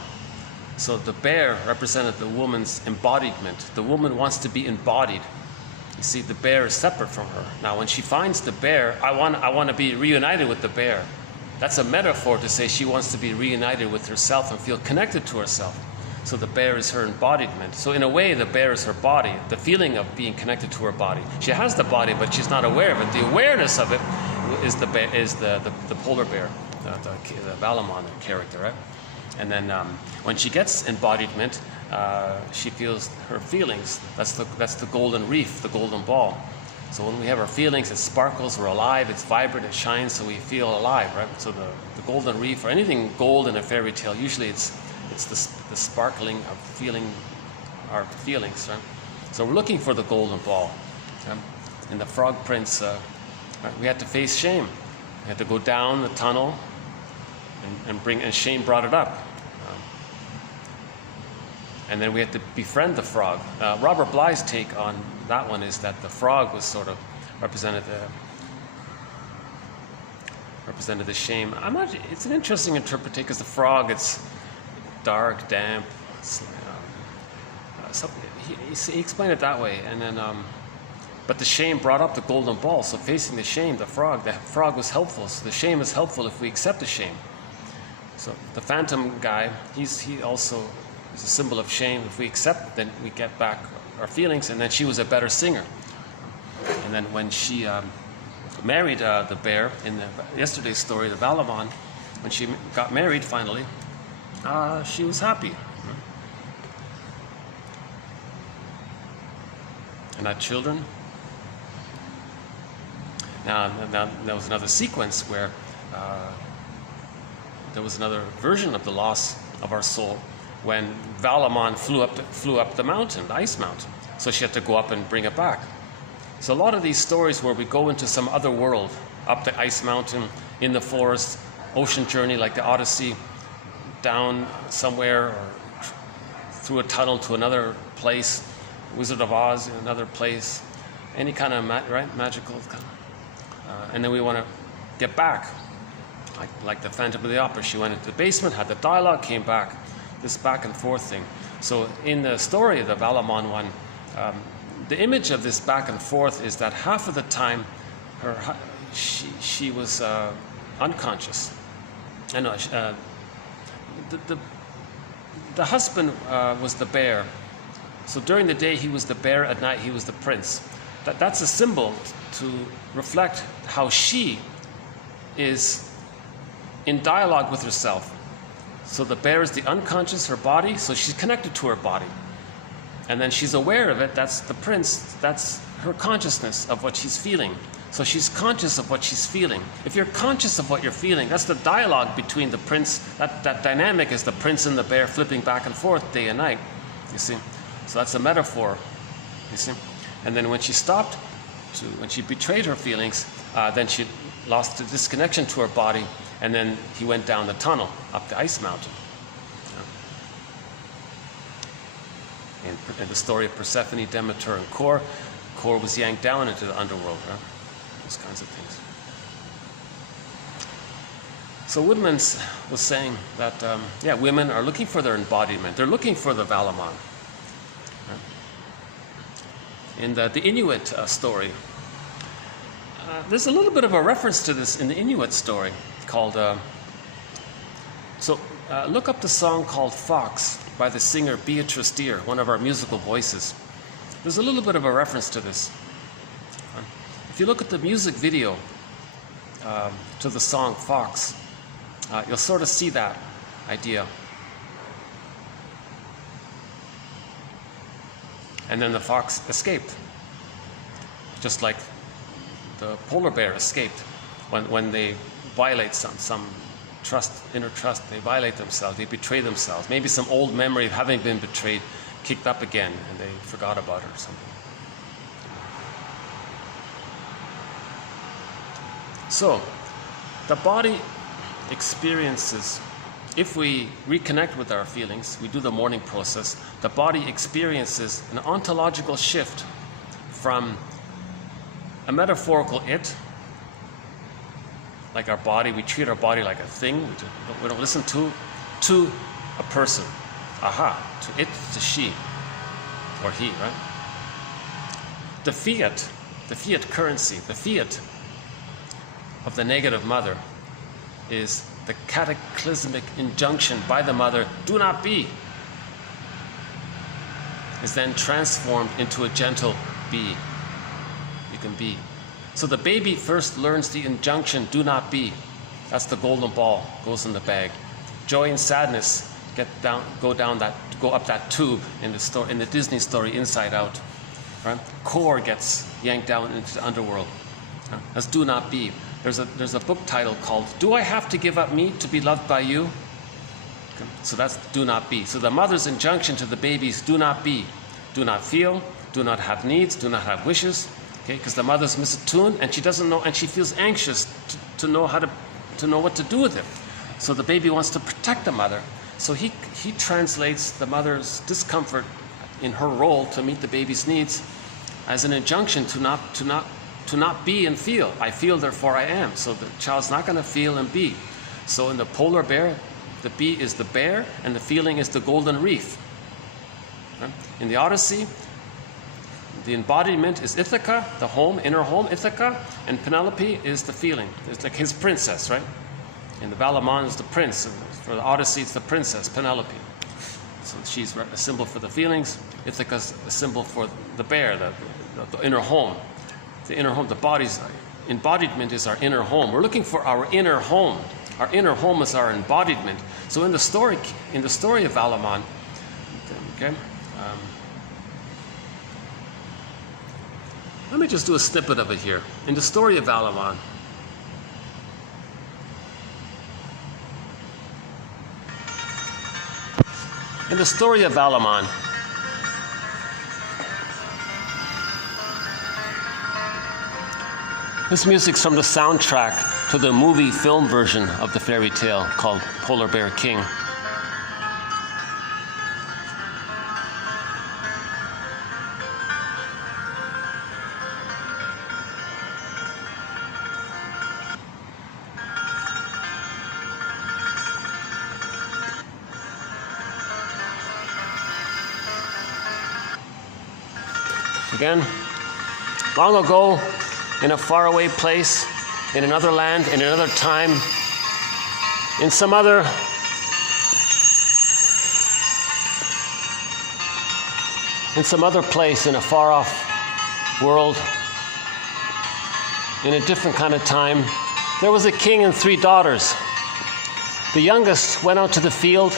So the bear represented the woman's embodiment. The woman wants to be embodied. You see, the bear is separate from her. Now, when she finds the bear, I want to be reunited with the bear. That's a metaphor to say she wants to be reunited with herself and feel connected to herself. So the bear is her embodiment. So in a way, the bear is her body, the feeling of being connected to her body. She has the body, but she's not aware of it. The awareness of it is the polar bear, the Balamon character, right? And then when she gets embodiment, she feels her feelings. That's the golden reef, the golden ball. So when we have our feelings, it sparkles, we're alive, it's vibrant, it shines, so we feel alive, right? So the golden reef, or anything gold in a fairy tale, usually it's the sparkling of feeling our feelings, right? So we're looking for the golden ball. In the Frog Prince, we had to face shame. We had to go down the tunnel, and shame brought it up. And then we had to befriend the frog. Robert Bly's take on that one is that the frog was sort of represented the shame. It's an interesting interpretation, because the frog, it's dark, damp. He explained it that way, and then but the shame brought up the golden ball. So facing the shame, the frog was helpful. So the shame is helpful if we accept the shame. So the phantom guy, he also is a symbol of shame. If we accept, then we get back our feelings. And then she was a better singer. And then when she married the bear in yesterday's story, the Balamon, when she got married finally, she was happy. And had children. Now there was another sequence where there was another version of the loss of our soul, when Valamon flew up the mountain, the ice mountain. So she had to go up and bring it back. So a lot of these stories where we go into some other world, up the ice mountain, in the forest, ocean journey like the Odyssey, down somewhere or through a tunnel to another place, Wizard of Oz in another place, any kind of magical kind of, and then we want to get back, like the Phantom of the Opera. She went into the basement, had the dialogue, came back, this back and forth thing. So in the story of the Valamon one, the image of this back and forth is that half of the time she was unconscious. I know the husband was the bear. So during the day he was the bear, at night he was the prince. That's a symbol to reflect how she is in dialogue with herself. So the bear is the unconscious, her body, so she's connected to her body. And then she's aware of it, that's the prince, that's her consciousness of what she's feeling. So she's conscious of what she's feeling. If you're conscious of what you're feeling, that's the dialogue between the prince, that dynamic is the prince and the bear flipping back and forth day and night, you see. So that's a metaphor, you see. And then when she stopped, when she betrayed her feelings, then she lost the disconnection to her body, and then he went down the tunnel, up the ice mountain. In the story of Persephone, Demeter, and Kor was yanked down into the underworld, right? Those kinds of things. So Windmills was saying that, women are looking for their embodiment. They're looking for the Valamon. Right? In the Inuit story, there's a little bit of a reference to this in the Inuit story called, look up the song called Fox by the singer Beatrice Deer, one of our musical voices. There's a little bit of a reference to this. If you look at the music video to the song Fox, you'll sort of see that idea. And then the fox escaped, just like the polar bear escaped when they violate some inner trust, they violate themselves, they betray themselves. Maybe some old memory of having been betrayed kicked up again and they forgot about it or something. So, the body experiences, if we reconnect with our feelings, we do the mourning process, the body experiences an ontological shift from a metaphorical it, like our body, we treat our body like a thing, we don't listen to a person. Aha, to it, to she, or he, right? The fiat currency, the fiat of the negative mother is the cataclysmic injunction by the mother, do not be, is then transformed into a gentle be. You can be. So the baby first learns the injunction, do not be. That's the golden ball, goes in the bag. Joy and sadness go up that tube in the Disney story Inside Out. Right? Kor gets yanked down into the underworld. That's do not be. There's a book title called Do I Have to Give Up Me to Be Loved by You? Okay. So that's do not be. So the mother's injunction to the babies, do not be. Do not feel, do not have needs, do not have wishes. Okay, because the mother's misattuned and she doesn't know, and she feels anxious to know what to do with it. So the baby wants to protect the mother. So he translates the mother's discomfort in her role to meet the baby's needs as an injunction to not be and feel. I feel, therefore I am. So the child's not going to feel and be. So in the polar bear, the be is the bear and the feeling is the golden reef. Right? In the Odyssey, the embodiment is Ithaca, the home, inner home, Ithaca, and Penelope is the feeling. It's like his princess, right? And the Valamon is the prince. For the Odyssey, it's the princess, Penelope. So she's a symbol for the feelings. Ithaca's a symbol for the bear, the inner home. The inner home, the body's embodiment is our inner home. We're looking for our inner home. Our inner home is our embodiment. So in the story of Valamon, okay. Let me just do a snippet of it here. In the story of Valamon, this music's from the soundtrack to the movie film version of the fairy tale called Polar Bear King. Again, long ago, in a faraway place, in another land, in another time, in some other place, in a far-off world, in a different kind of time, there was a king and 3 daughters. The youngest went out to the field,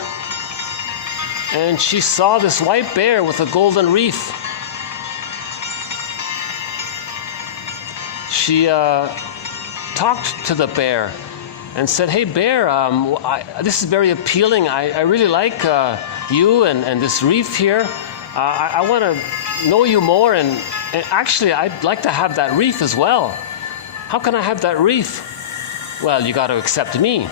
and she saw this white bear with a golden wreath. She talked to the bear and said, "Hey bear, this is very appealing. I really like you and this wreath here. I want to know you more, and actually I'd like to have that wreath as well. How can I have that wreath?" "Well, you got to accept me."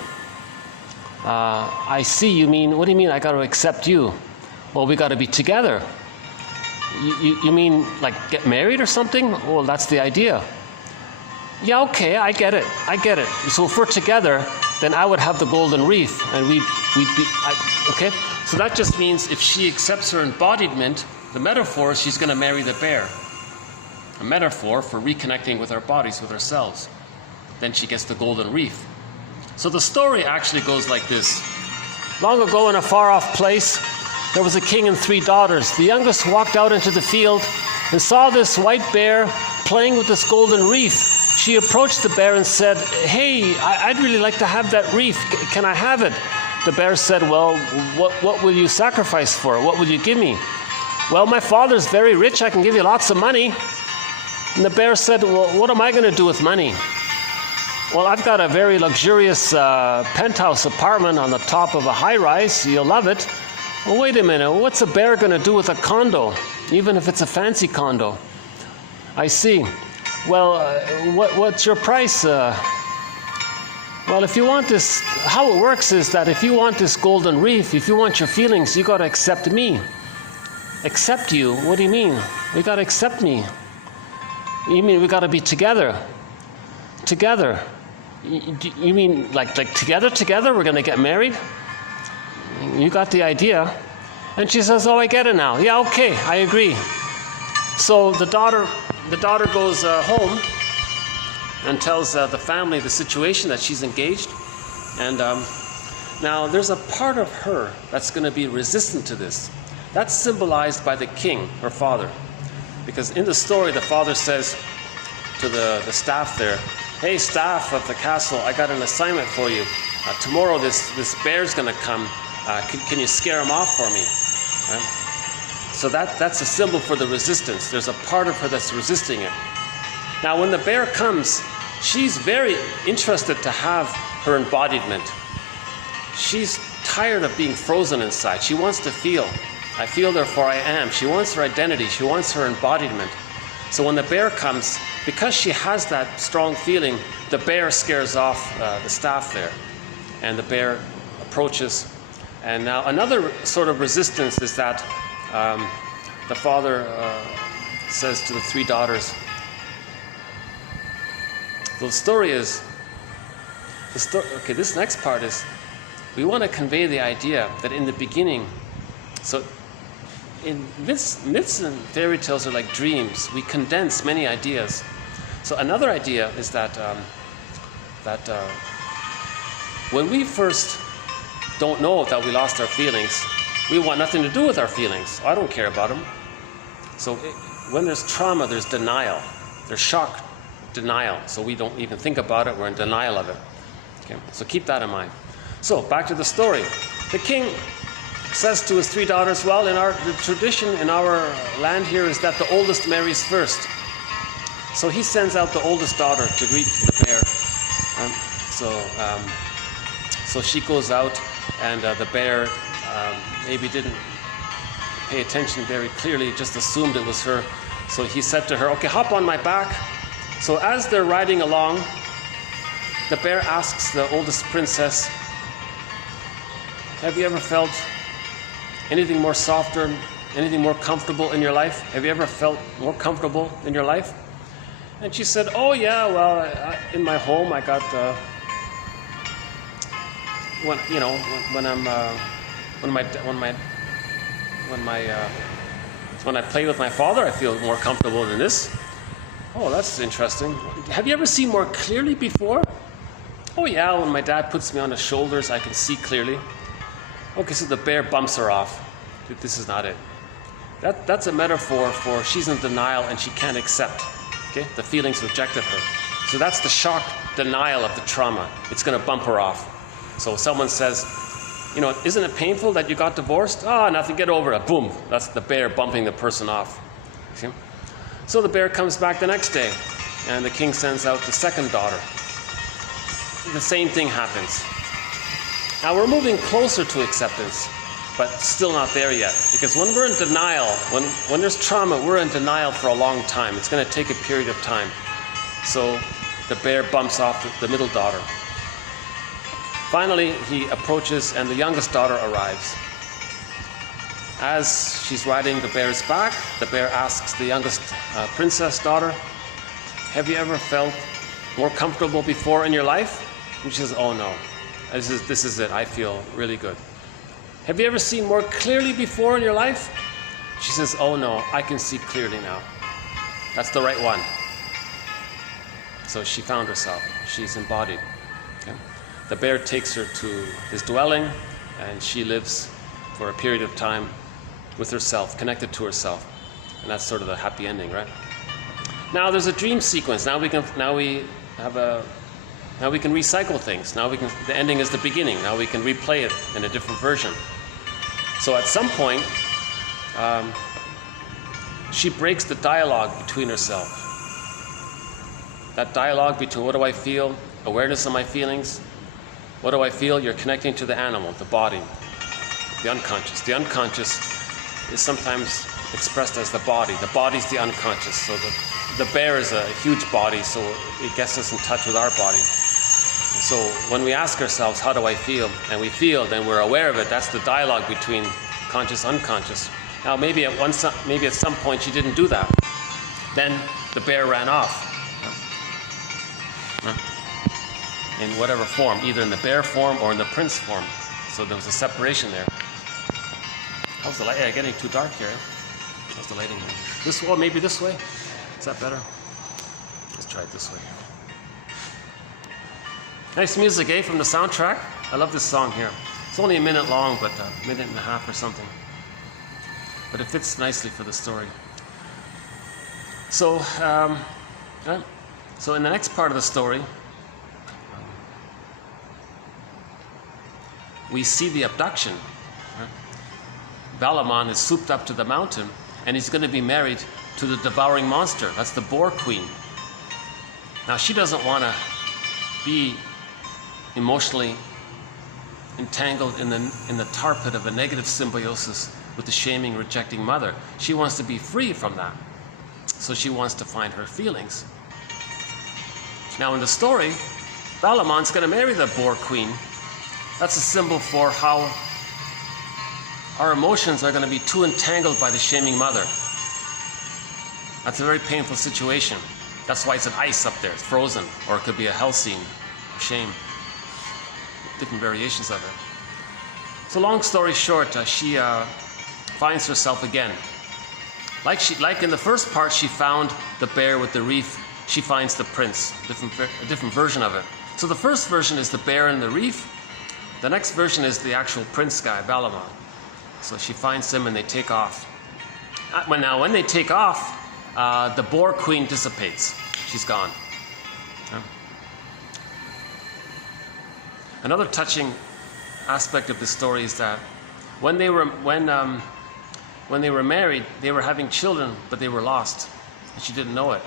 "I see, you mean, what do you mean I got to accept you?" "Well, we got to be together." You mean like get married or something?" "Well, that's the idea." "Yeah, okay, I get it. So if we're together, then I would have the golden wreath, and we'd be, okay? So that just means if she accepts her embodiment, the metaphor is she's going to marry the bear. A metaphor for reconnecting with our bodies, with ourselves. Then she gets the golden wreath. So the story actually goes like this. Long ago in a far-off place, there was a king and 3 daughters. The youngest walked out into the field and saw this white bear playing with this golden wreath. She approached the bear and said, "Hey, I'd really like to have that wreath. Can I have it?" The bear said, "Well, what will you sacrifice for it? What will you give me?" "Well, my father's very rich. I can give you lots of money." And the bear said, "Well, what am I going to do with money?" "Well, I've got a very luxurious penthouse apartment on the top of a high-rise. You'll love it." "Well, wait a minute. What's a bear going to do with a condo, even if it's a fancy condo?" "I see. Well, what's your price?" "Well, if you want this, how it works is that if you want this golden wreath, if you want your feelings, you got to accept me." "Accept you? What do you mean?" "We got to accept me." "You mean we got to be together?" "Together? You mean like together? We're going to get married?" "You got the idea." And she says, "Oh, I get it now. Yeah, okay, I agree." So the daughter goes home and tells the family the situation that she's engaged. And now there's a part of her that's going to be resistant to this. That's symbolized by the king, her father. Because in the story, the father says to the staff there, "Hey, staff of the castle, I got an assignment for you. Tomorrow this bear's going to come. Can you scare him off for me?" Right? So that's a symbol for the resistance. There's a part of her that's resisting it. Now, when the bear comes, she's very interested to have her embodiment. She's tired of being frozen inside. She wants to feel. I feel, therefore I am. She wants her identity. She wants her embodiment. So when the bear comes, because she has that strong feeling, the bear scares off the staff there. And the bear approaches. And now another sort of resistance is that the father says to the 3 daughters, the story is, okay, this next part is, we want to convey the idea that in the beginning, so in myths and fairy tales are like dreams. We condense many ideas. So another idea is that when we first don't know that we lost our feelings, we want nothing to do with our feelings. I don't care about them. So when there's trauma, there's denial. There's shock, denial. So we don't even think about it. We're in denial of it. Okay, so keep that in mind. So back to the story. The king says to his 3 daughters, well, the tradition in our land here is that the oldest marries first. So he sends out the oldest daughter to greet the bear. So she goes out, and the bear maybe didn't pay attention very clearly, just assumed it was her. So he said to her, okay, hop on my back. So as they're riding along, the bear asks the oldest princess, have you ever felt anything more softer, anything more comfortable in your life? Have you ever felt more comfortable in your life? And she said, oh yeah, well, in my home I got, when When I play with my father, I feel more comfortable than this. Oh, that's interesting. Have you ever seen more clearly before? Oh yeah, when my dad puts me on his shoulders, I can see clearly. Okay, so the bear bumps her off. This is not it. That's a metaphor for she's in denial and she can't accept. Okay, the feelings rejected her. So that's the shock denial of the trauma. It's going to bump her off. So someone says, you know, isn't it painful that you got divorced? Oh, nothing, get over it. Boom. That's the bear bumping the person off. See? So the bear comes back the next day, and the king sends out the second daughter. The same thing happens. Now we're moving closer to acceptance, but still not there yet. Because when we're in denial, when there's trauma, we're in denial for a long time. It's going to take a period of time. So the bear bumps off the middle daughter. Finally, he approaches and the youngest daughter arrives. As she's riding the bear's back, the bear asks the youngest princess daughter, have you ever felt more comfortable before in your life? And she says, oh no, this is it, I feel really good. Have you ever seen more clearly before in your life? She says, oh no, I can see clearly now. That's the right one. So she found herself, she's embodied. Okay? The bear takes her to his dwelling, and she lives for a period of time with herself, connected to herself. And that's sort of the happy ending, right? Now there's a dream sequence. Now we can recycle things. The ending is the beginning. Now we can replay it in a different version. So at some point, she breaks the dialogue between herself. That dialogue between what do I feel, awareness of my feelings, what do I feel? You're connecting to the animal, the body, the unconscious. The unconscious is sometimes expressed as the body. The body's the unconscious. So the bear is a huge body, so it gets us in touch with our body. So when we ask ourselves, how do I feel? And we feel, then we're aware of it. That's the dialogue between conscious, unconscious. Now maybe at some point she didn't do that. Then the bear ran off. In whatever form, either in the bear form or in the prince form. So there was a separation there. How's the light? Yeah, getting too dark here. How's the lighting? This way, maybe this way? Is that better? Let's try it this way. Nice music, eh, from the soundtrack? I love this song here. It's only a minute long, but a minute and a half or something. But it fits nicely for the story. So, so in the next part of the story, we see the abduction. Valamon is swooped up to the mountain, and he's going to be married to the devouring monster. That's the boar queen. Now she doesn't want to be emotionally entangled in the tar pit of a negative symbiosis with the shaming, rejecting mother. She wants to be free from that. So she wants to find her feelings. Now in the story, Valamon's going to marry the boar queen. That's a symbol for how our emotions are going to be too entangled by the shaming mother. That's a very painful situation. That's why it's an ice up there, it's frozen. Or it could be a hell scene, shame. Different variations of it. So long story short, she finds herself again. Like in the first part, she found the bear with the reef. She finds the prince, a different version of it. So the first version is the bear and the reef. The next version is the actual prince guy, Valamon. So she finds him and they take off. Now when they take off, the boar queen dissipates. She's gone. Another touching aspect of the story is that when they were married, they were having children, but they were lost, and she didn't know it.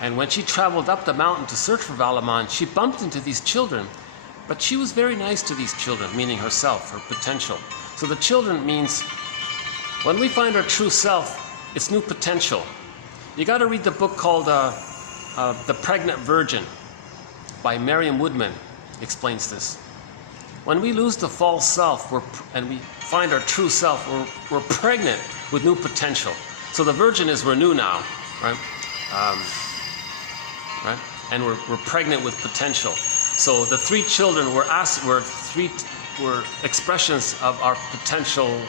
And when she traveled up the mountain to search for Valamon, she bumped into these children, but she was very nice to these children, meaning herself, her potential. So the children means when we find our true self, it's new potential. You got to read the book called The Pregnant Virgin by Mariam Woodman. Explains this. When we lose the false self and we find our true self, we're pregnant with new potential. So the virgin is we're new now, right? Right? And we're pregnant with potential. So the three children were expressions of our potential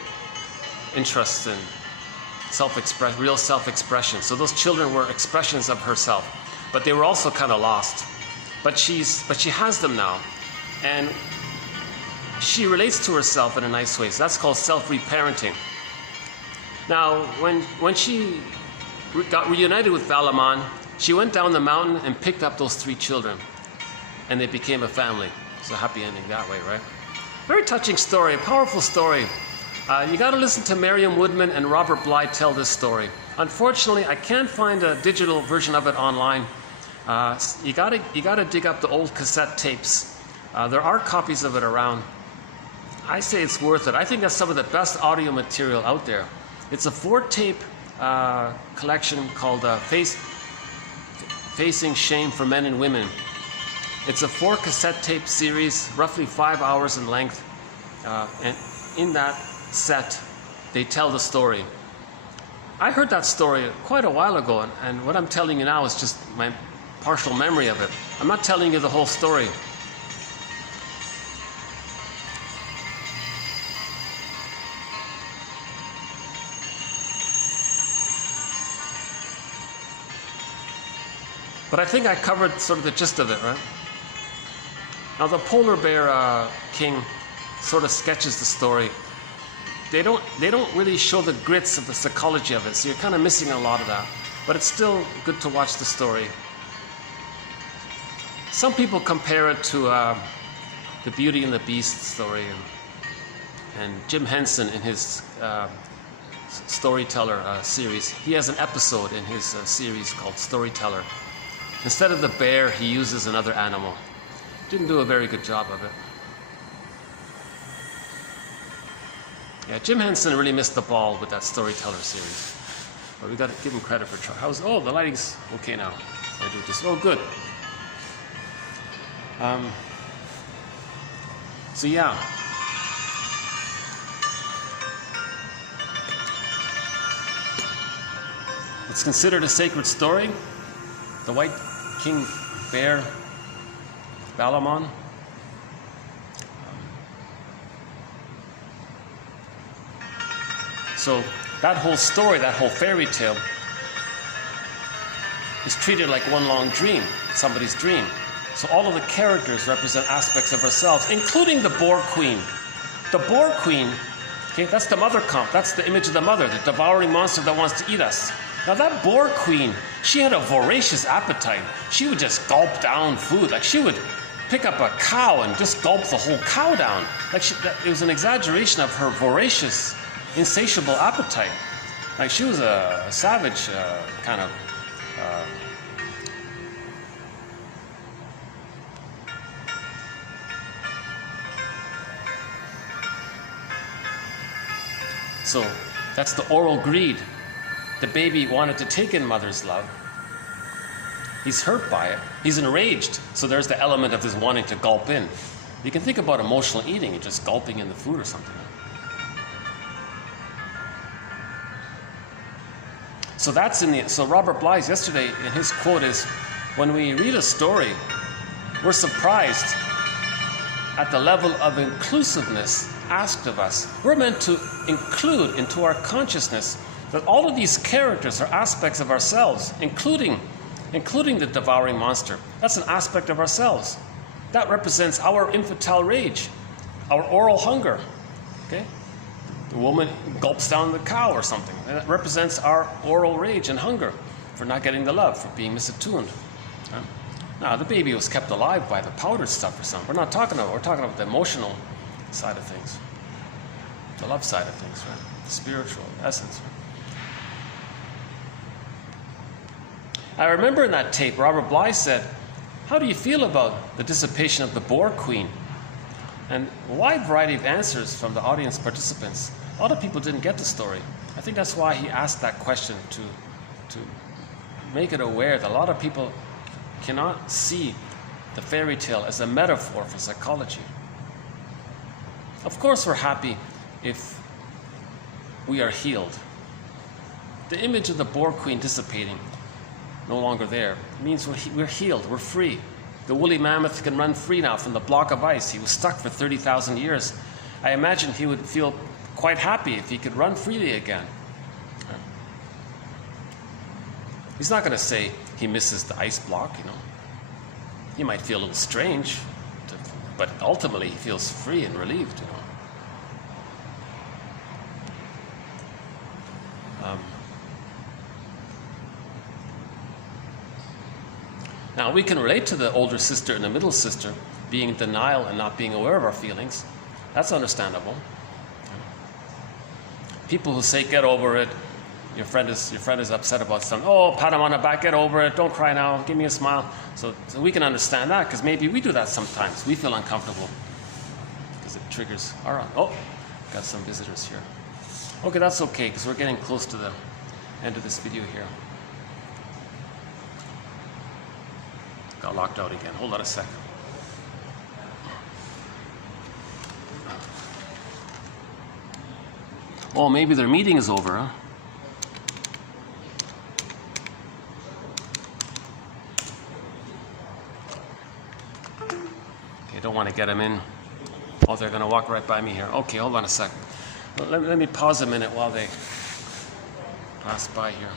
interests real self-expression. So those children were expressions of herself, but they were also kind of lost. But she has them now, and she relates to herself in a nice way. So that's called self-reparenting. Now, when she got reunited with Valamon, she went down the mountain and picked up those 3 children, and they became a family. It's a happy ending that way, right? Very touching story, a powerful story. You got to listen to Merriam Woodman and Robert Bly tell this story. Unfortunately, I can't find a digital version of it online. You got to dig up the old cassette tapes. There are copies of it around. I say it's worth it. I think that's some of the best audio material out there. It's a 4-tape collection called Facing Shame for Men and Women. It's a 4 cassette tape series, roughly 5 hours in length. And in that set, they tell the story. I heard that story quite a while ago, and what I'm telling you now is just my partial memory of it. I'm not telling you the whole story. But I think I covered sort of the gist of it, right? Now the polar bear king sort of sketches the story. They don't really show the grits of the psychology of it, so you're kind of missing a lot of that. But it's still good to watch the story. Some people compare it to the Beauty and the Beast story, and Jim Henson in his Storyteller series. He has an episode in his series called Storyteller. Instead of the bear, he uses another animal. Didn't do a very good job of it. Yeah, Jim Henson really missed the ball with that Storyteller series. But we got to give him credit for trying. Oh, the lighting's okay now. I do this. Oh, good. So yeah. It's considered a sacred story. The White King Bear, Valamon. So that whole story, that whole fairy tale, is treated like one long dream, somebody's dream. So all of the characters represent aspects of ourselves, including the Boar Queen. The Boar Queen, okay, that's the mother comp. That's the image of the mother, the devouring monster that wants to eat us. Now that Boar Queen, she had a voracious appetite. She would just gulp down food. Like she would pick up a cow and just gulp the whole cow down. Like it was an exaggeration of her voracious, insatiable appetite. Like she was a savage kind of. So that's the oral greed. The baby wanted to take in mother's love. He's hurt by it. He's enraged. So there's the element of this wanting to gulp in. You can think about emotional eating, you're just gulping in the food or something. So that's so Robert Bly's yesterday in his quote is, when we read a story, we're surprised at the level of inclusiveness asked of us. We're meant to include into our consciousness that all of these characters are aspects of ourselves, including the devouring monster. That's an aspect of ourselves. That represents our infantile rage, our oral hunger. Okay? The woman gulps down the cow or something. And that represents our oral rage and hunger for not getting the love, for being misattuned. Right? Now, the baby was kept alive by the powdered stuff or something. We're talking about the emotional side of things. The love side of things, right? The spiritual essence. Right? I remember in that tape, Robert Bly said, "How do you feel about the dissipation of the Boar Queen?" And a wide variety of answers from the audience participants. A lot of people didn't get the story. I think that's why he asked that question, to make it aware that a lot of people cannot see the fairy tale as a metaphor for psychology. Of course we're happy if we are healed. The image of the Boar Queen dissipating, no longer there, means we're healed, we're free. The woolly mammoth can run free now from the block of ice. He was stuck for 30,000 years. I imagine he would feel quite happy if he could run freely again. He's not going to say he misses the ice block, you know. He might feel a little strange, but ultimately he feels free and relieved, you know. Now we can relate to the older sister and the middle sister being in denial and not being aware of our feelings. That's understandable. People who say, get over it, your friend is upset about something. Oh, pat him on the back, get over it, don't cry now, give me a smile. So we can understand that, because maybe we do that sometimes. We feel uncomfortable because it triggers our own. Oh, got some visitors here. Okay, that's okay, because we're getting close to the end of this video here. Got locked out again. Hold on a second. Oh, maybe their meeting is over, huh? Okay, don't want to get them in. Oh, they're going to walk right by me here. Okay, hold on a second. Let me pause a minute while they pass by here.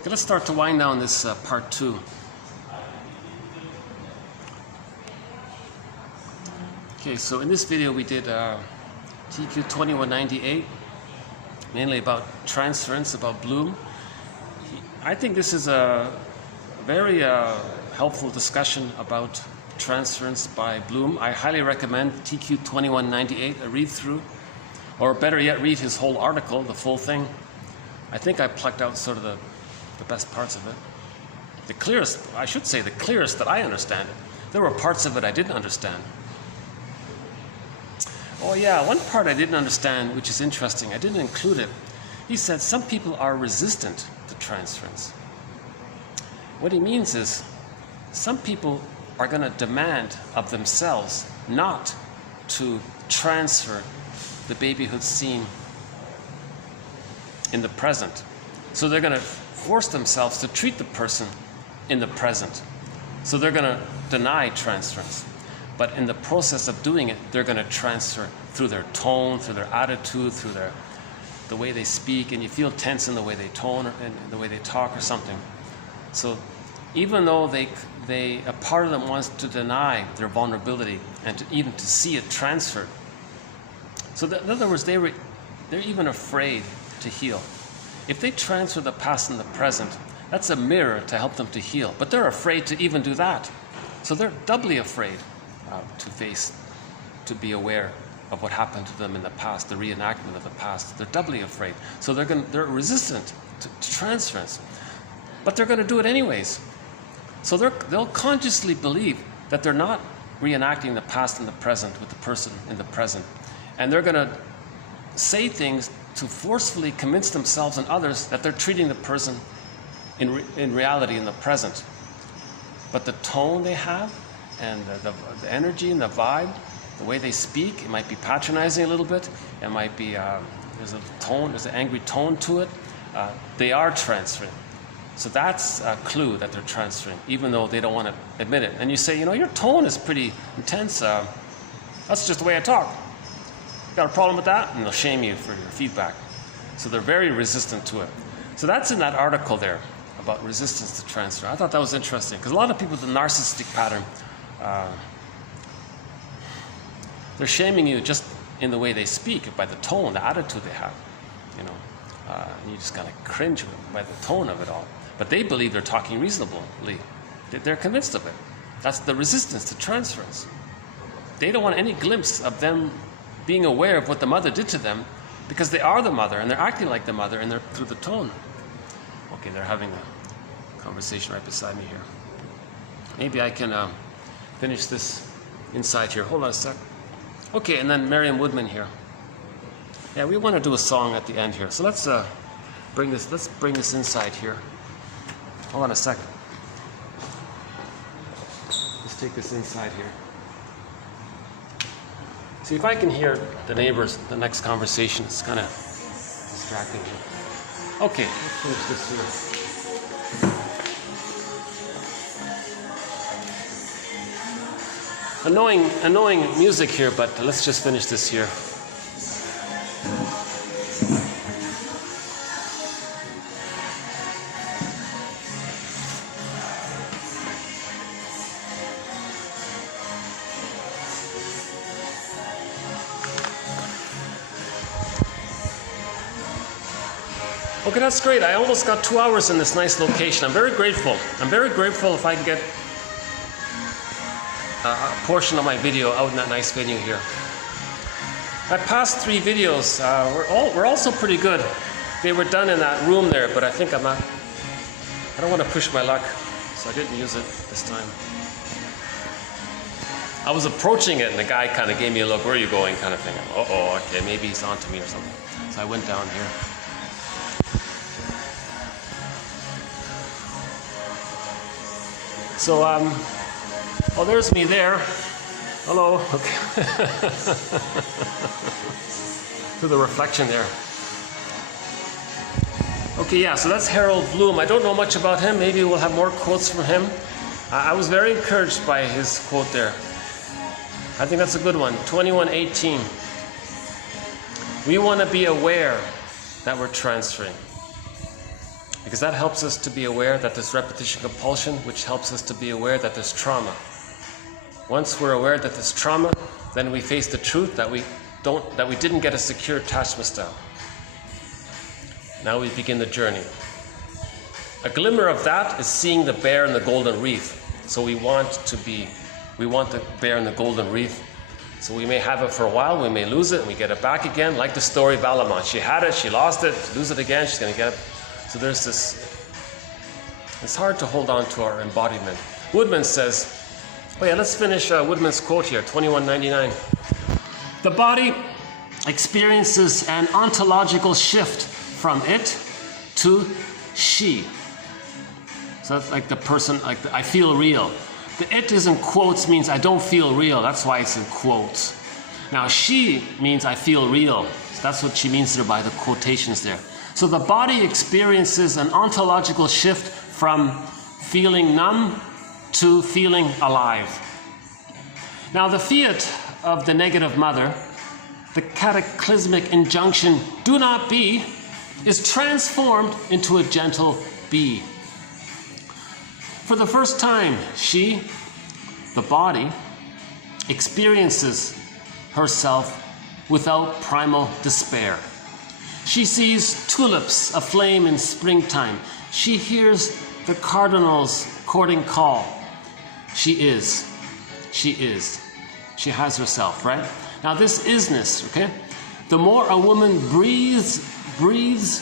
Okay, let's start to wind down this part 2. Okay, so in this video we did TQ 2198, mainly about transference, about Bloom. I think this is a very helpful discussion about transference by Bloom. I highly recommend TQ 2198, a read through, or better yet, read his whole article, the full thing. I think I plucked out sort of the best parts of it. The clearest, I should say, the clearest that I understand it. There were parts of it I didn't understand. Oh yeah, one part I didn't understand, which is interesting, I didn't include it. He said some people are resistant to transference. What he means is some people are going to demand of themselves not to transfer the babyhood scene in the present. So they're going to force themselves to treat the person in the present. So they're going to deny transference. But in the process of doing it, they're going to transfer through their tone, through their attitude, through the way they speak, and you feel tense in the way they tone or in the way they talk or something. So even though a part of them wants to deny their vulnerability and even to see it transferred. So in other words, they're even afraid to heal. If they transfer the past and the present, that's a mirror to help them to heal. But they're afraid to even do that. So they're doubly afraid to be aware of what happened to them in the past, the reenactment of the past. They're doubly afraid. So they're resistant to transference. But they're going to do it anyways. So they'll consciously believe that they're not reenacting the past and the present with the person in the present. And they're going to say things to forcefully convince themselves and others that they're treating the person in reality in the present. But the tone they have, and the energy and the vibe, the way they speak, it might be patronizing a little bit. It might be there's an angry tone to it. They are transferring. So that's a clue that they're transferring, even though they don't want to admit it. And you say, your tone is pretty intense. That's just the way I talk. Got a problem with that? And they'll shame you for your feedback. So they're very resistant to it. So that's in that article there about resistance to transfer. I thought that was interesting, because a lot of people with the narcissistic pattern, they're shaming you just in the way they speak, by the tone, the attitude they have, and you just kind of cringe by the tone of it all. But they believe they're talking reasonably. They're convinced of it. That's the resistance to transference. They don't want any glimpse of them being aware of what the mother did to them, because they are the mother and they're acting like the mother, and they're through the tone. Okay, they're having a conversation right beside me here. Maybe I can finish this inside here. Hold on a sec. Okay, and then Marion Woodman here. Yeah, we want to do a song at the end here. So let's bring this inside here. Hold on a second. Let's take this inside here. See, if I can hear the neighbors, the next conversation, it's kind of distracting me. Okay, let's finish this here. Annoying music here, but let's just finish this here. Okay, that's great. I almost got 2 hours in this nice location. I'm very grateful. I'm very grateful if I can get a portion of my video out in that nice venue here. My past 3 videos were also pretty good. They were done in that room there, but I think I don't want to push my luck, so I didn't use it this time. I was approaching it and the guy kind of gave me a look, where are you going kind of thing. Uh-oh, okay, maybe he's on to me or something. So I went down here. So, oh, there's me there. Hello. Okay. To the reflection there. Okay, yeah, so that's Harold Bloom. I don't know much about him. Maybe we'll have more quotes from him. I was very encouraged by his quote there. I think that's a good one. 21:18. We want to be aware that we're transferring. Because that helps us to be aware that there's repetition compulsion, which helps us to be aware that there's trauma. Once we're aware that there's trauma, then we face the truth that we didn't get a secure attachment style. Now we begin the journey. A glimmer of that is seeing the bear in the golden reef. So we want the bear in the golden reef. So we may have it for a while, we may lose it, and we get it back again, like the story of Alamon. She had it, she lost it, lose it again, she's going to get it. So there's this, it's hard to hold on to our embodiment. Woodman says, oh yeah, let's finish Woodman's quote here, 21:99. The body experiences an ontological shift from it to she. So that's like the person, like I feel real. The it is in quotes means I don't feel real. That's why it's in quotes. Now she means I feel real. So that's what she means there by the quotations there. So the body experiences an ontological shift from feeling numb to feeling alive. Now the fiat of the negative mother, the cataclysmic injunction, do not be, is transformed into a gentle be. For the first time, she, the body, experiences herself without primal despair. She sees tulips aflame in springtime. She hears the cardinal's courting call. She is. She is. She has herself, right? Now this isness, okay? The more a woman breathes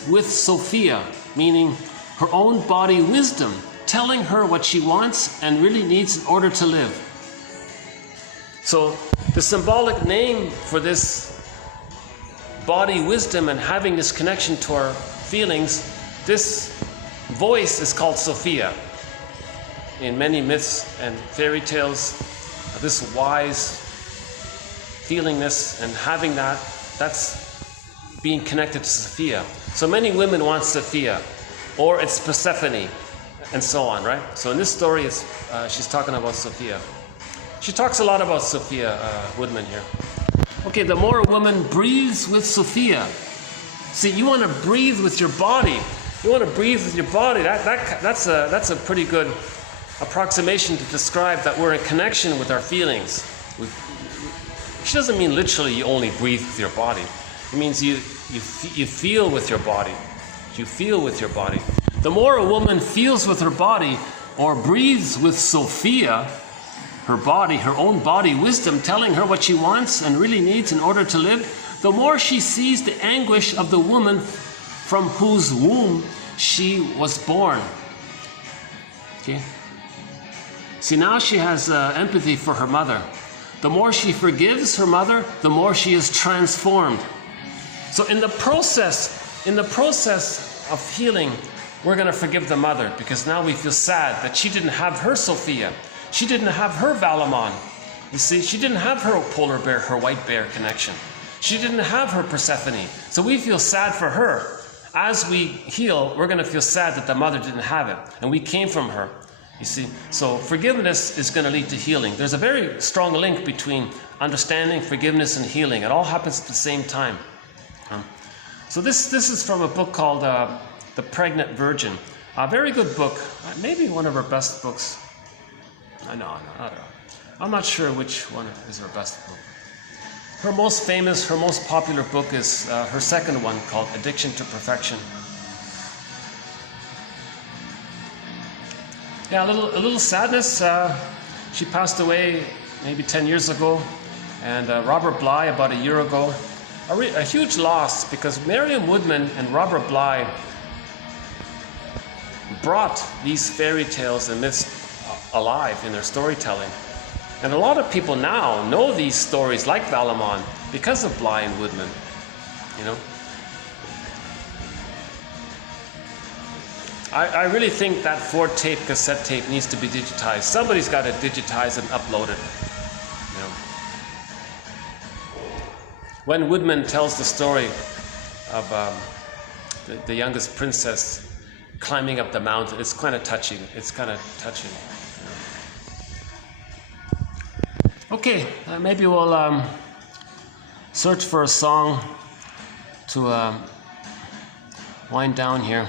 with Sophia, meaning her own body wisdom, telling her what she wants and really needs in order to live. So the symbolic name for this body wisdom and having this connection to our feelings, this voice is called Sophia. In many myths and fairy tales, this wise feelingness and having that's being connected to Sophia. So many women want Sophia, or it's Persephone, and so on, right? So in this story, she's talking about Sophia. She talks a lot about Sophia, Woodman here. Okay, the more a woman breathes with Sophia. See, you want to breathe with your body. You want to breathe with your body. That's a pretty good approximation to describe that we're in connection with our feelings. She doesn't mean literally you only breathe with your body. It means you feel with your body. You feel with your body. The more a woman feels with her body or breathes with Sophia, her body, her own body wisdom, telling her what she wants and really needs in order to live, the more she sees the anguish of the woman from whose womb she was born. Okay? See, now she has empathy for her mother. The more she forgives her mother, the more she is transformed. So in the process of healing, we're going to forgive the mother because now we feel sad that she didn't have her Sophia. She didn't have her Valamon. You see, she didn't have her polar bear, her white bear connection. She didn't have her Persephone. So we feel sad for her. As we heal, we're going to feel sad that the mother didn't have it. And we came from her. You see, so forgiveness is going to lead to healing. There's a very strong link between understanding, forgiveness, and healing. It all happens at the same time. So this is from a book called The Pregnant Virgin. A very good book. Maybe one of her best books. I don't know. I'm not sure which one is her best book. Her most famous, her most popular book is her second one called Addiction to Perfection. Yeah, a little sadness. She passed away maybe 10 years ago, and Robert Bly about a year ago. A huge loss, because Marion Woodman and Robert Bly brought these fairy tales and myths alive in their storytelling. And a lot of people now know these stories like Valamon because of Bly and Woodman, you know. I really think that 4-tape cassette tape needs to be digitized. Somebody's got to digitize and upload it, you know. When Woodman tells the story of the youngest princess climbing up the mountain, it's kind of touching. It's kind of touching. You know. Okay, maybe we'll search for a song to wind down here.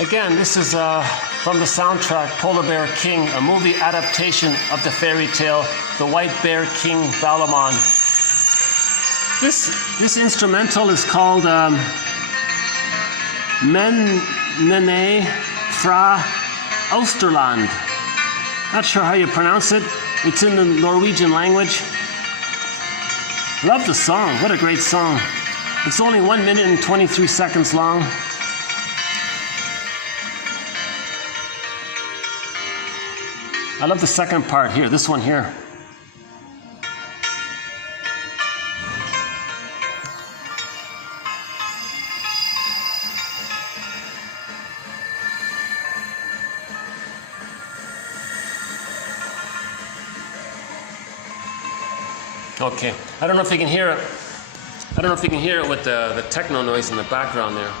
Again, this is from the soundtrack Polar Bear King, a movie adaptation of the fairy tale The White Bear King Valamon. This instrumental is called Men Nene Fra Austerland. Not sure how you pronounce it. It's in the Norwegian language. Love the song. What a great song. It's only 1 minute and 23 seconds long. I love the second part here, this one here. Okay, I don't know if you can hear it. I don't know if you can hear it with the techno noise in the background there.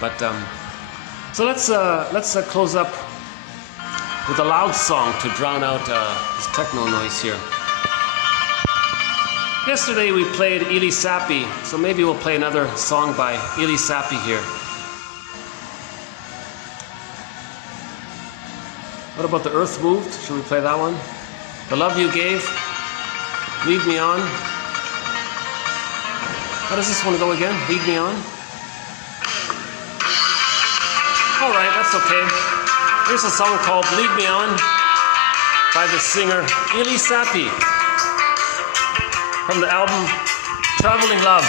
But so let's close up with a loud song to drown out this techno noise here. Yesterday we played Eli Sappi, so maybe we'll play another song by Eli Sappi here. What about The Earth Moved? Should we play that one? The Love You Gave, Lead Me On. How does this one go again? Lead Me On? All right, that's okay. Here's a song called Lead Me On by the singer Eli Sappi from the album Traveling Love.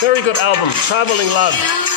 Very good album, Traveling Love.